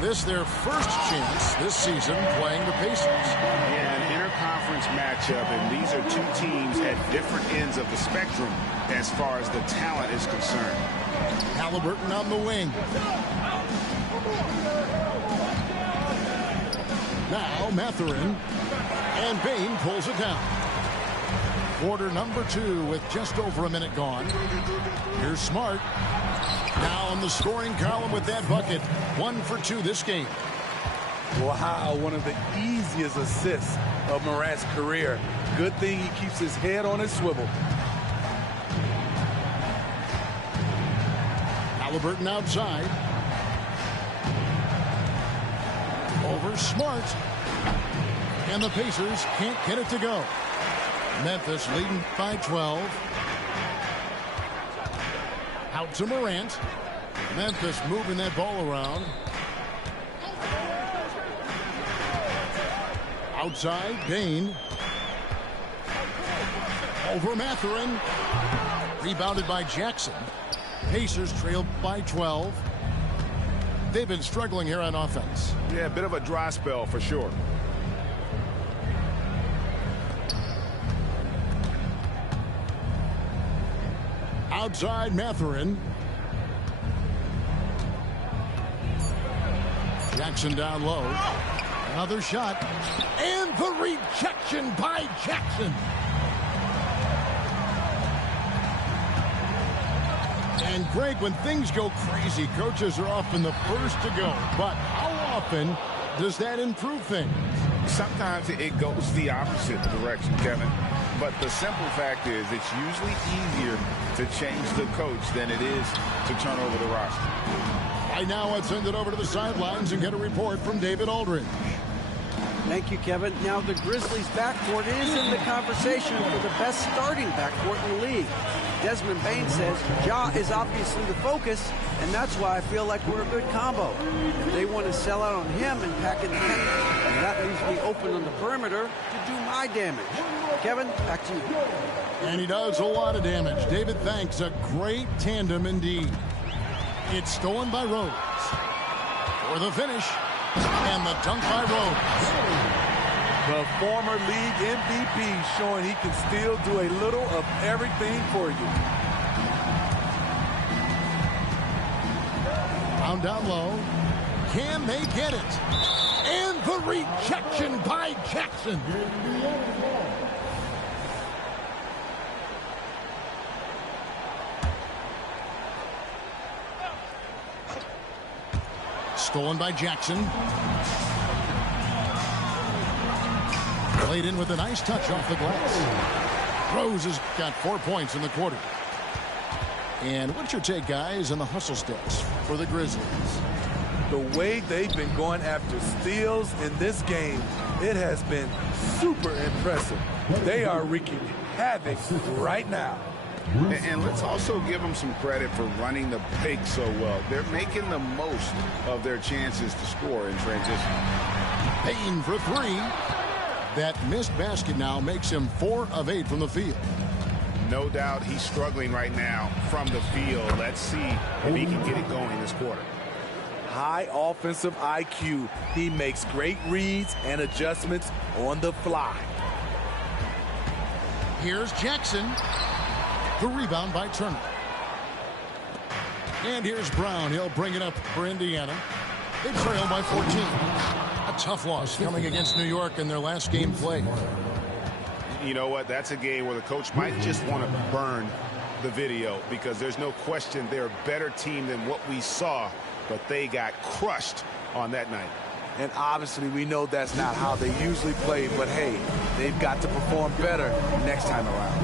This their first chance this season playing the Pacers. Yeah, an interconference matchup, and these are two teams at different ends of the spectrum as far as the talent is concerned. Halliburton on the wing. Now Mathurin, and Bane pulls it down. Quarter number 2 with just over a minute gone. Here's Smart. Now on the scoring column with that bucket. 1 for 2 this game. Wow, one of the easiest assists of Morant's career. Good thing he keeps his head on his swivel. Halliburton outside. Over Smart. And the Pacers can't get it to go. Memphis leading by 12. Out to Morant. Memphis moving that ball around. Outside, Bane. Over Mathurin. Rebounded by Jackson. Pacers trailed by 12. They've been struggling here on offense. Yeah, a bit of a dry spell for sure. Outside Mathurin. Jackson down low. Another shot. And the rejection by Jackson. And Greg, when things go crazy, coaches are often the first to go. But how often does that improve things? Sometimes it goes the opposite direction, Kevin. But the simple fact is it's usually easier to change the coach than it is to turn over the roster. Right now, let's send it over to the sidelines and get a report from David Aldridge. Thank you, Kevin. Now the Grizzlies' backcourt is in the conversation for the best starting backcourt in the league. Desmond Bane says Ja is obviously the focus, and that's why I feel like we're a good combo. If they want to sell out on him and pack in the paint, and that leaves me open on the perimeter to do my damage. Kevin, back to you. And he does a lot of damage. David Thanks, a great tandem indeed. It's stolen by Rose. For the finish. And the dunk by Rose. The former league MVP showing he can still do a little of everything for you. Down, down low. Can they get it? And the rejection by Jackson. Stolen by Jackson. Played in with a nice touch off the glass. Rose has got 4 points in the quarter. And what's your take, guys, on the hustle stats for the Grizzlies? The way they've been going after steals in this game, it has been super impressive. They are wreaking havoc right now. And let's also give them some credit for running the break so well. They're making the most of their chances to score in transition. Payne for three. That missed basket now makes him 4 of 8 from the field. No doubt he's struggling right now from the field. Let's see if he can get it going this quarter. High offensive IQ. He makes great reads and adjustments on the fly. Here's Jackson. The rebound by Turner. And here's Brown. He'll bring it up for Indiana. They trail by 14. A tough loss coming against New York in their last game played. You know what? That's a game where the coach might just want to burn the video because there's no question they're a better team than what we saw, but they got crushed on that night. And obviously we know that's not how they usually play, but hey, they've got to perform better next time around.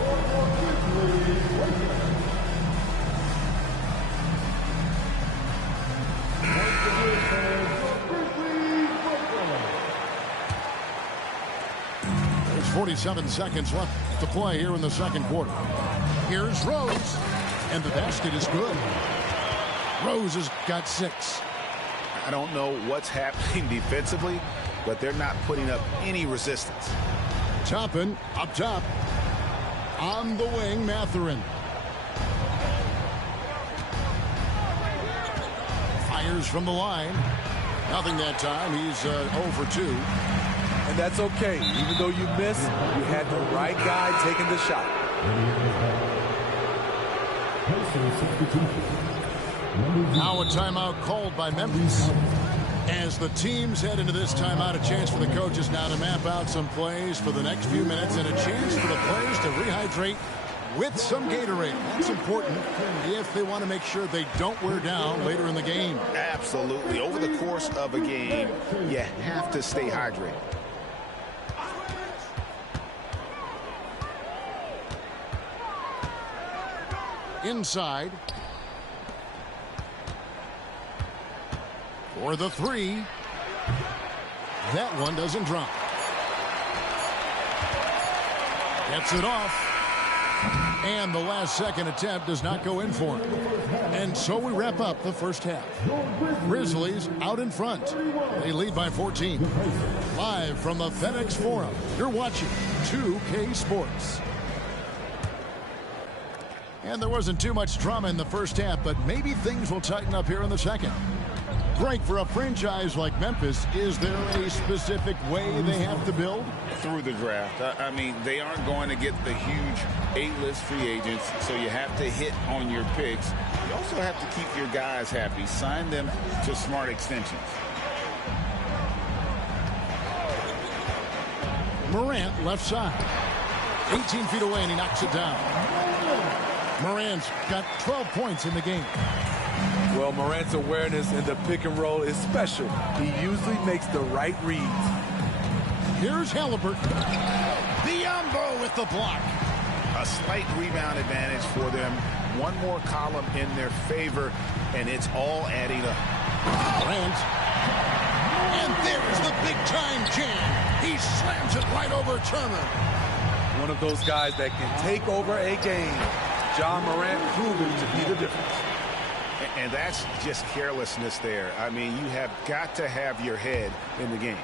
There's 47 seconds left to play here in the second quarter. Here's Rose, and the basket is good. Rose has got 6. I don't know what's happening defensively, but they're not putting up any resistance. Toppin up top. On the wing, Mathurin. Fires from the line. Nothing that time. He's 0 for 2. And that's okay. Even though you missed, you had the right guy taking the shot. Now a timeout called by Memphis. As the teams head into this timeout, a chance for the coaches now to map out some plays for the next few minutes and a chance for the players to rehydrate with some Gatorade. That's important if they want to make sure they don't wear down later in the game. Absolutely. Over the course of a game, you have to stay hydrated. Inside. For the 3. That one doesn't drop. Gets it off. And the last second attempt does not go in for him. And so we wrap up the first half. Grizzlies out in front. They lead by 14. Live from the FedEx Forum, you're watching 2K Sports. And there wasn't too much drama in the first half, but maybe things will tighten up here in the second. Greg, for a franchise like Memphis, is there a specific way they have to build? Through the draft. I mean, they aren't going to get the huge A-list free agents, so you have to hit on your picks. You also have to keep your guys happy. Sign them to smart extensions. Morant, left side. 18 feet away, and he knocks it down. Morant's got 12 points in the game. Well, Morant's awareness in the pick and roll is special. He usually makes the right reads. Here's Halliburton. Biyombo with the block. A slight rebound advantage for them. One more column in their favor, and it's all adding up. Morant. And there's the big-time jam. He slams it right over Turner. One of those guys that can take over a game. Ja Morant proven to be the difference. And that's just carelessness there. I mean, you have got to have your head in the game.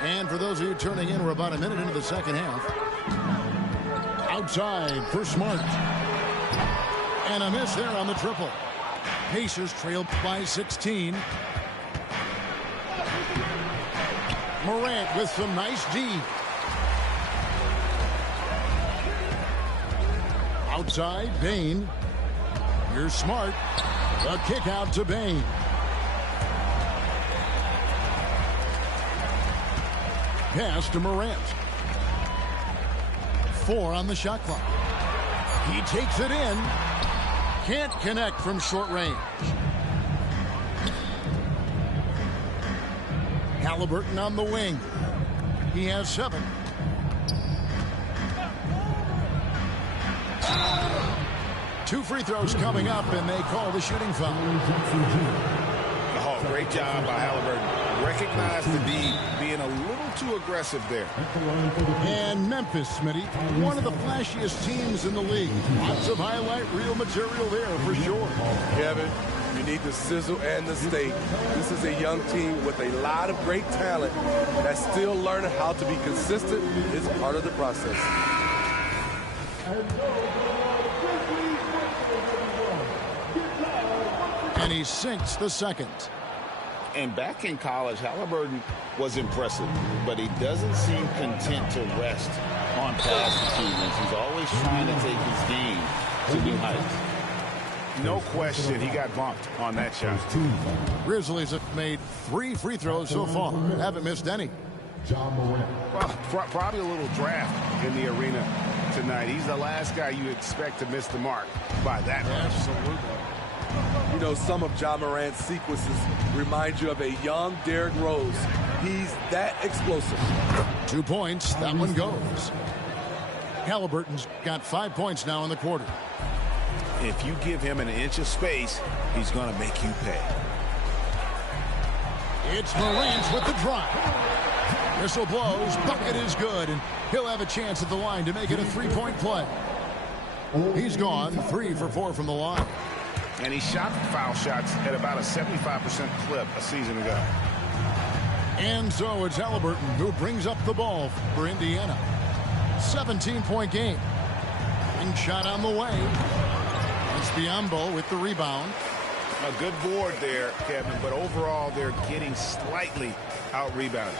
And for those of you turning in, we're about a minute into the second half. Out outside for Smart. And a miss there on the triple. Pacers trail by 16. Morant with some nice D. Outside, Bane. Here's Smart. A kick out to Bane. Pass to Morant. 4 on the shot clock. He takes it in. Can't connect from short range. Halliburton on the wing. He has 7. Two free throws coming up, and they call the shooting foul. Oh, great job by Halliburton. Recognize the D, being a little too aggressive there. And Memphis, Smitty, one of the flashiest teams in the league. Lots of highlight reel material there for sure. Kevin, you need the sizzle and the steak. This is a young team with a lot of great talent that's still learning how to be consistent. It's part of the process. And he sinks the second. And back in college, Halliburton was impressive, but he doesn't seem content to rest on past achievements. He's always trying to take his game to new heights. No question, he got bumped on that shot. Grizzlies have made 3 free throws so far. Haven't missed any. Well, probably a little draft in the arena tonight. He's the last guy you expect to miss the mark by that much. Absolutely. You know, some of Ja Morant's sequences remind you of a young Derrick Rose. He's that explosive. 2 points. That one goes. Halliburton's got 5 points now in the quarter. If you give him an inch of space, he's going to make you pay. It's Morant with the drive. Whistle blows. Bucket is good, and he'll have a chance at the line to make it a 3-point play. He's gone 3 for 4 from the line. And he shot foul shots at about a 75% clip a season ago. And so it's Halliburton who brings up the ball for Indiana. 17-point game. And shot on the way. It's Biyombo with the rebound. A good board there, Kevin, but overall they're getting slightly out-rebounded.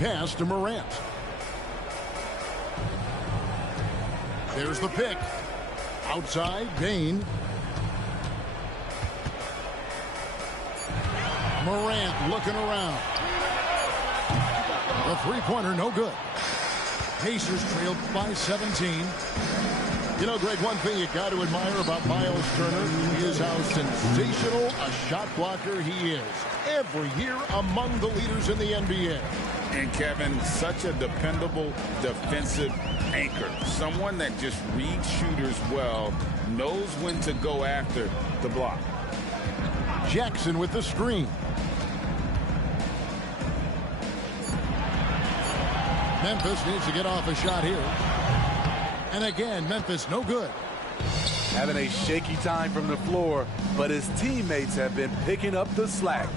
Pass to Morant. There's the pick. Outside, Bane. Morant looking around. The three-pointer, no good. Pacers trailed by 17. You know, Greg, one thing you got to admire about Miles Turner is how sensational a shot blocker he is. Every year among the leaders in the NBA. And Kevin, such a dependable defensive anchor. Someone that just reads shooters well, knows when to go after the block. Jackson with the screen. Memphis needs to get off a shot here. And again, Memphis no good. Having a shaky time from the floor, but his teammates have been picking up the slack.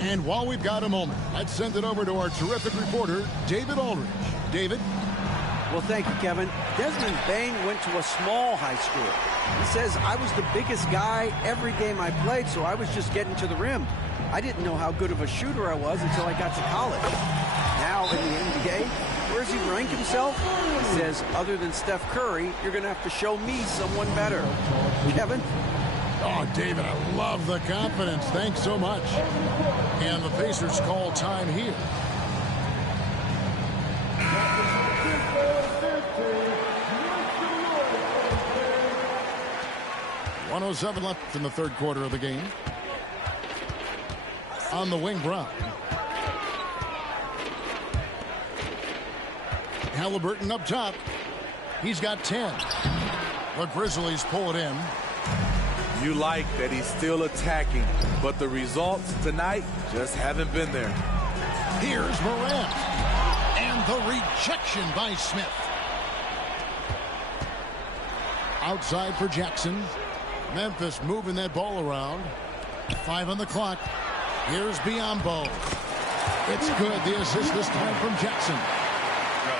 And while we've got a moment, let's send it over to our terrific reporter, David Aldridge. David? Well, thank you, Kevin. Desmond Bane went to a small high school. He says, I was the biggest guy every game I played, so I was just getting to the rim. I didn't know how good of a shooter I was until I got to college. Now in the NBA, where does he rank himself? He says, other than Steph Curry, you're going to have to show me someone better. Kevin? Oh, David, I love the confidence. Thanks so much. And the Pacers call time here. .107 left in the third quarter of the game. On the wing, Brown. Halliburton up top. He's got 10. The Grizzlies pull it in. You like that he's still attacking, but the results tonight just haven't been there. Here's Morant. And the rejection by Smith. Outside for Jackson. Memphis moving that ball around. 5 on the clock. Here's Biyombo. It's good. The assist this time from Jackson.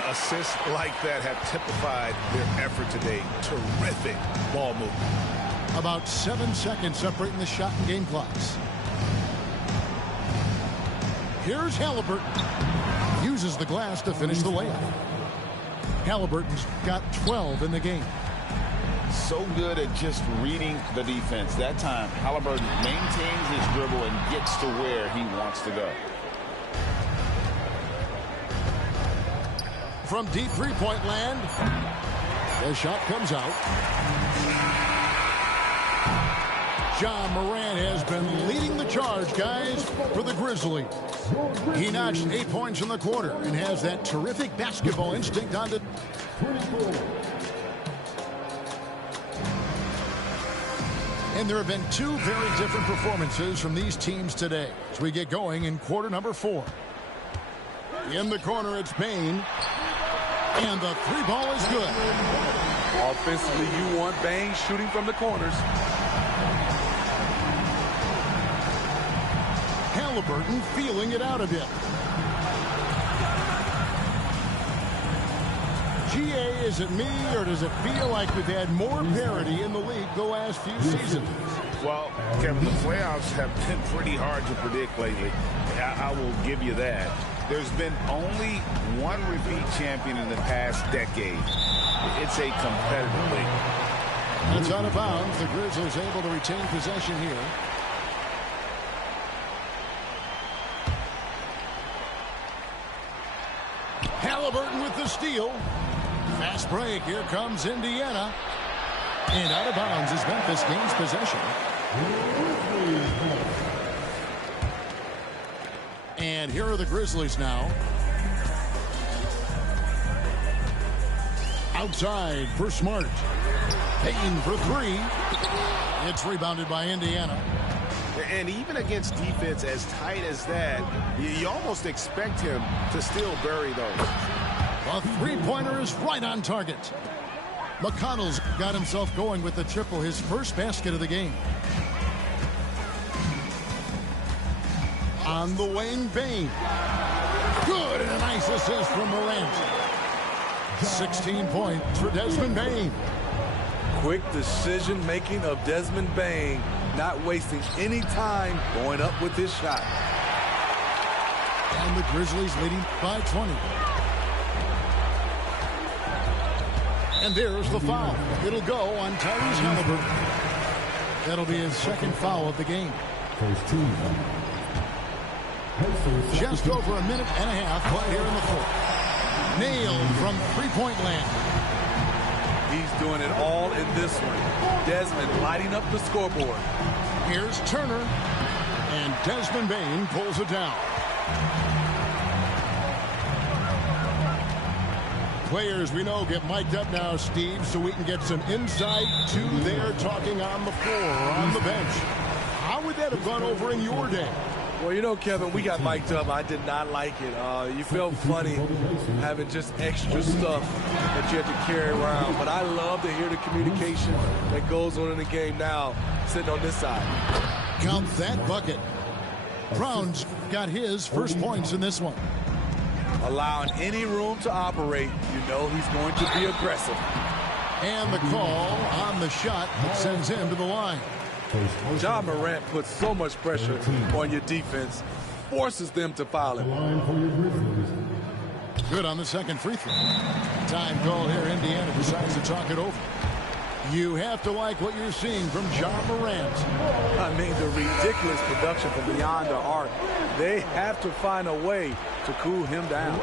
Assists like that have typified their effort today. Terrific ball movement. About 7 seconds separating the shot and game clocks. Here's Halliburton. Uses the glass to finish the layup. Halliburton's got 12 in the game. So good at just reading the defense. That time, Halliburton maintains his dribble and gets to where he wants to go. From deep three-point land, the shot comes out. Ja Morant has been leading the charge, guys, for the Grizzlies. He notched 8 points in the quarter and has that terrific basketball instinct on the... And there have been two very different performances from these teams today as we get going in quarter number 4. In the corner, it's Bane. And the three ball is good. Offensively, you want Bane shooting from the corners. Halliburton feeling it out a bit. GA, is it me, or does it feel like we've had more parity in the league the last few seasons? Well, Kevin, the playoffs have been pretty hard to predict lately. I will give you that. There's been only one repeat champion in the past decade. It's a competitive league. That's out of bounds. The Grizzlies able to retain possession here. Halliburton with the steal. Fast break. Here comes Indiana. And out of bounds as Memphis gains possession. And here are the Grizzlies now. Outside for Smart. Payton for three. It's rebounded by Indiana. And even against defense as tight as that, you almost expect him to still bury those. A three-pointer is right on target. McConnell's got himself going with the triple, his first basket of the game. On the wing, Bane. Good, and a nice assist from Morant. 16 points for Desmond Bane. Quick decision-making of Desmond Bane, not wasting any time going up with his shot. And the Grizzlies leading by 20. And there's the foul. It'll go on Tyrese Halliburton. That'll be his second foul of the game. First team. Just over a minute and a half play here in the fourth. Nailed from three-point land. He's doing it all in this one. Desmond lighting up the scoreboard. Here's Turner. And Desmond Bane pulls it down. Players we know get mic'd up now, Steve, so we can get some insight to their talking on the floor or on the bench. How would that have gone over in your day? Well, you know, Kevin, we got mic'd up. I did not like it. You felt funny having just extra stuff that you had to carry around. But I love to hear the communication that goes on in the game now, sitting on this side. Count that bucket. Brown's got his first points in this one. Allowing any room to operate, you know he's going to be aggressive. And the call on the shot that sends him to the line. Ja Morant puts so much pressure on your defense, forces them to foul him. Good on the second free throw. Time call here. Indiana decides to talk it over. You have to like what you're seeing from Ja Morant. I mean, the ridiculous production from beyond the arc. They have to find a way to cool him down.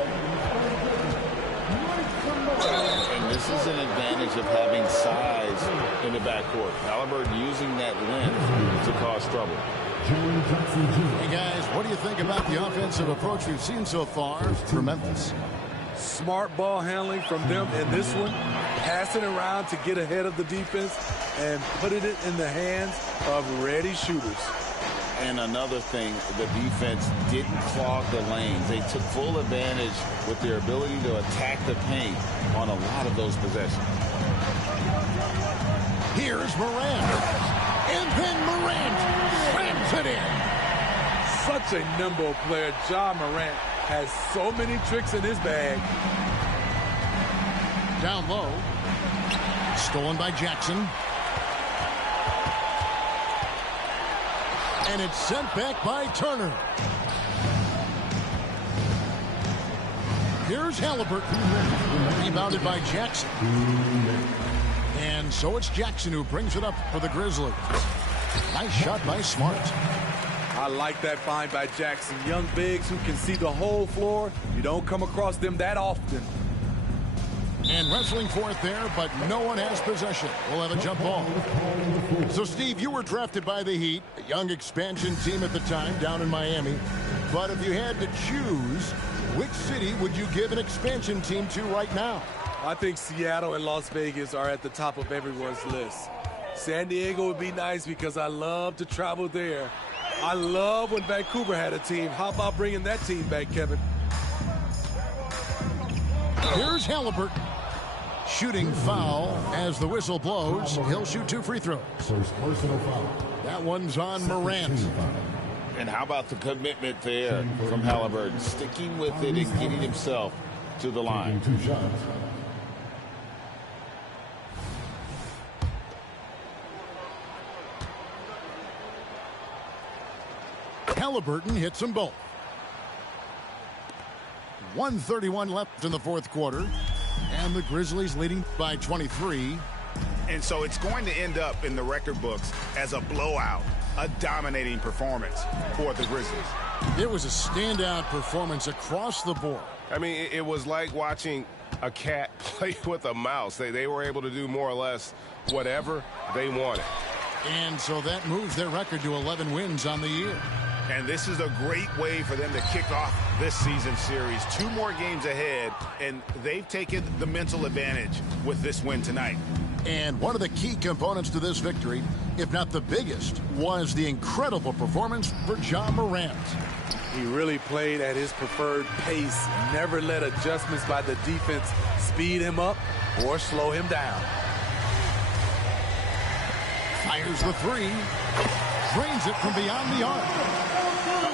And this is an advantage of having size in the backcourt. Halliburton using that length to cause trouble. Hey, guys, what do you think about the offensive approach we've seen so far for Memphis? Smart ball handling from them in this one. Passing around to get ahead of the defense and putting it in the hands of ready shooters. And another thing, the defense didn't clog the lanes. They took full advantage with their ability to attack the paint on a lot of those possessions. Here's Morant. And then Morant slams it in. Such a nimble player. Ja Morant has so many tricks in his bag. Down low. Stolen by Jackson. And it's sent back by Turner. Here's Halliburton. Rebounded by Jackson. And so it's Jackson who brings it up for the Grizzlies. Nice shot by Smart. I like that find by Jackson. Young bigs who can see the whole floor. You don't come across them that often. And wrestling for it there, but no one has possession. We'll have a jump ball. So, Steve, you were drafted by the Heat, a young expansion team at the time down in Miami. But if you had to choose, which city would you give an expansion team to right now? I think Seattle and Las Vegas are at the top of everyone's list. San Diego would be nice because I love to travel there. I love when Vancouver had a team. How about bringing that team back, Kevin? Here's Halliburton. Shooting foul as the whistle blows. He'll shoot 2 free throws. Personal foul. That one's on Morant. And how about the commitment there from Halliburton, sticking with it and getting himself to the line. 2 shots. Halliburton hits them both. 1:31 left in the fourth quarter. And the Grizzlies leading by 23. And so it's going to end up in the record books as a blowout, a dominating performance for the Grizzlies. It was a standout performance across the board. I mean, it was like watching a cat play with a mouse. They were able to do more or less whatever they wanted. And so that moves their record to 11 wins on the year. And this is a great way for them to kick off this season series. 2 more games ahead, and they've taken the mental advantage with this win tonight. And one of the key components to this victory, if not the biggest, was the incredible performance for Ja Morant. He really played at his preferred pace, never let adjustments by the defense speed him up or slow him down. Fires the 3. Drains it from beyond the arc.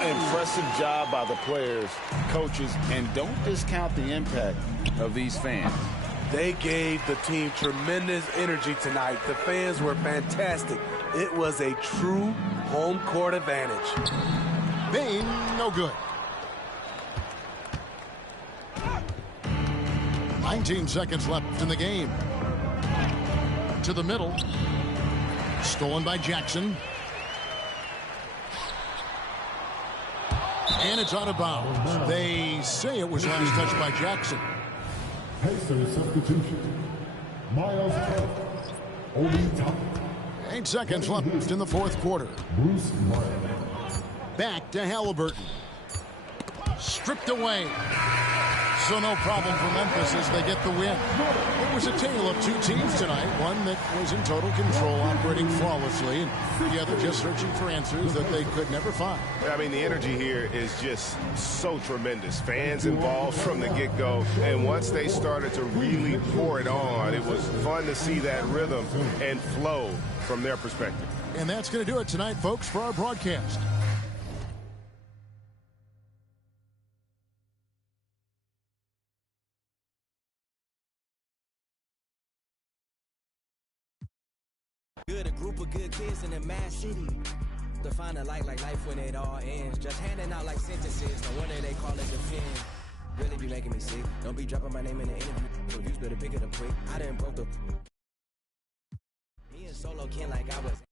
Impressive job by the players, coaches, and don't discount the impact of these fans. They gave the team tremendous energy tonight. The fans were fantastic. It was a true home court advantage. Bane, no good. 19 seconds left in the game. To the middle. Stolen by Jackson. And it's out of bounds. They say it was last touched by Jackson. Pacers substitution. Miles Turner. Obi Toppin. 8 seconds left in the fourth quarter. Bruce Brown. Back to Halliburton. Stripped away. So no problem for Memphis as they get the win. It was a tale of 2 teams tonight. One that was in total control, operating flawlessly, and the other just searching for answers that they could never find. I mean, the energy here is just so tremendous. Fans involved from the get-go, and once they started to really pour it on, it was fun to see that rhythm and flow from their perspective. And that's going to do it tonight, folks, for our broadcast. Good, a group of good kids in a mad city. To find a light like life when it all ends. Just handing out like sentences. No wonder they call it a pen. Really be making me sick. Don't be dropping my name in the interview. Reviews better pick it up quick. I done broke the. Me and Solo Ken like I was.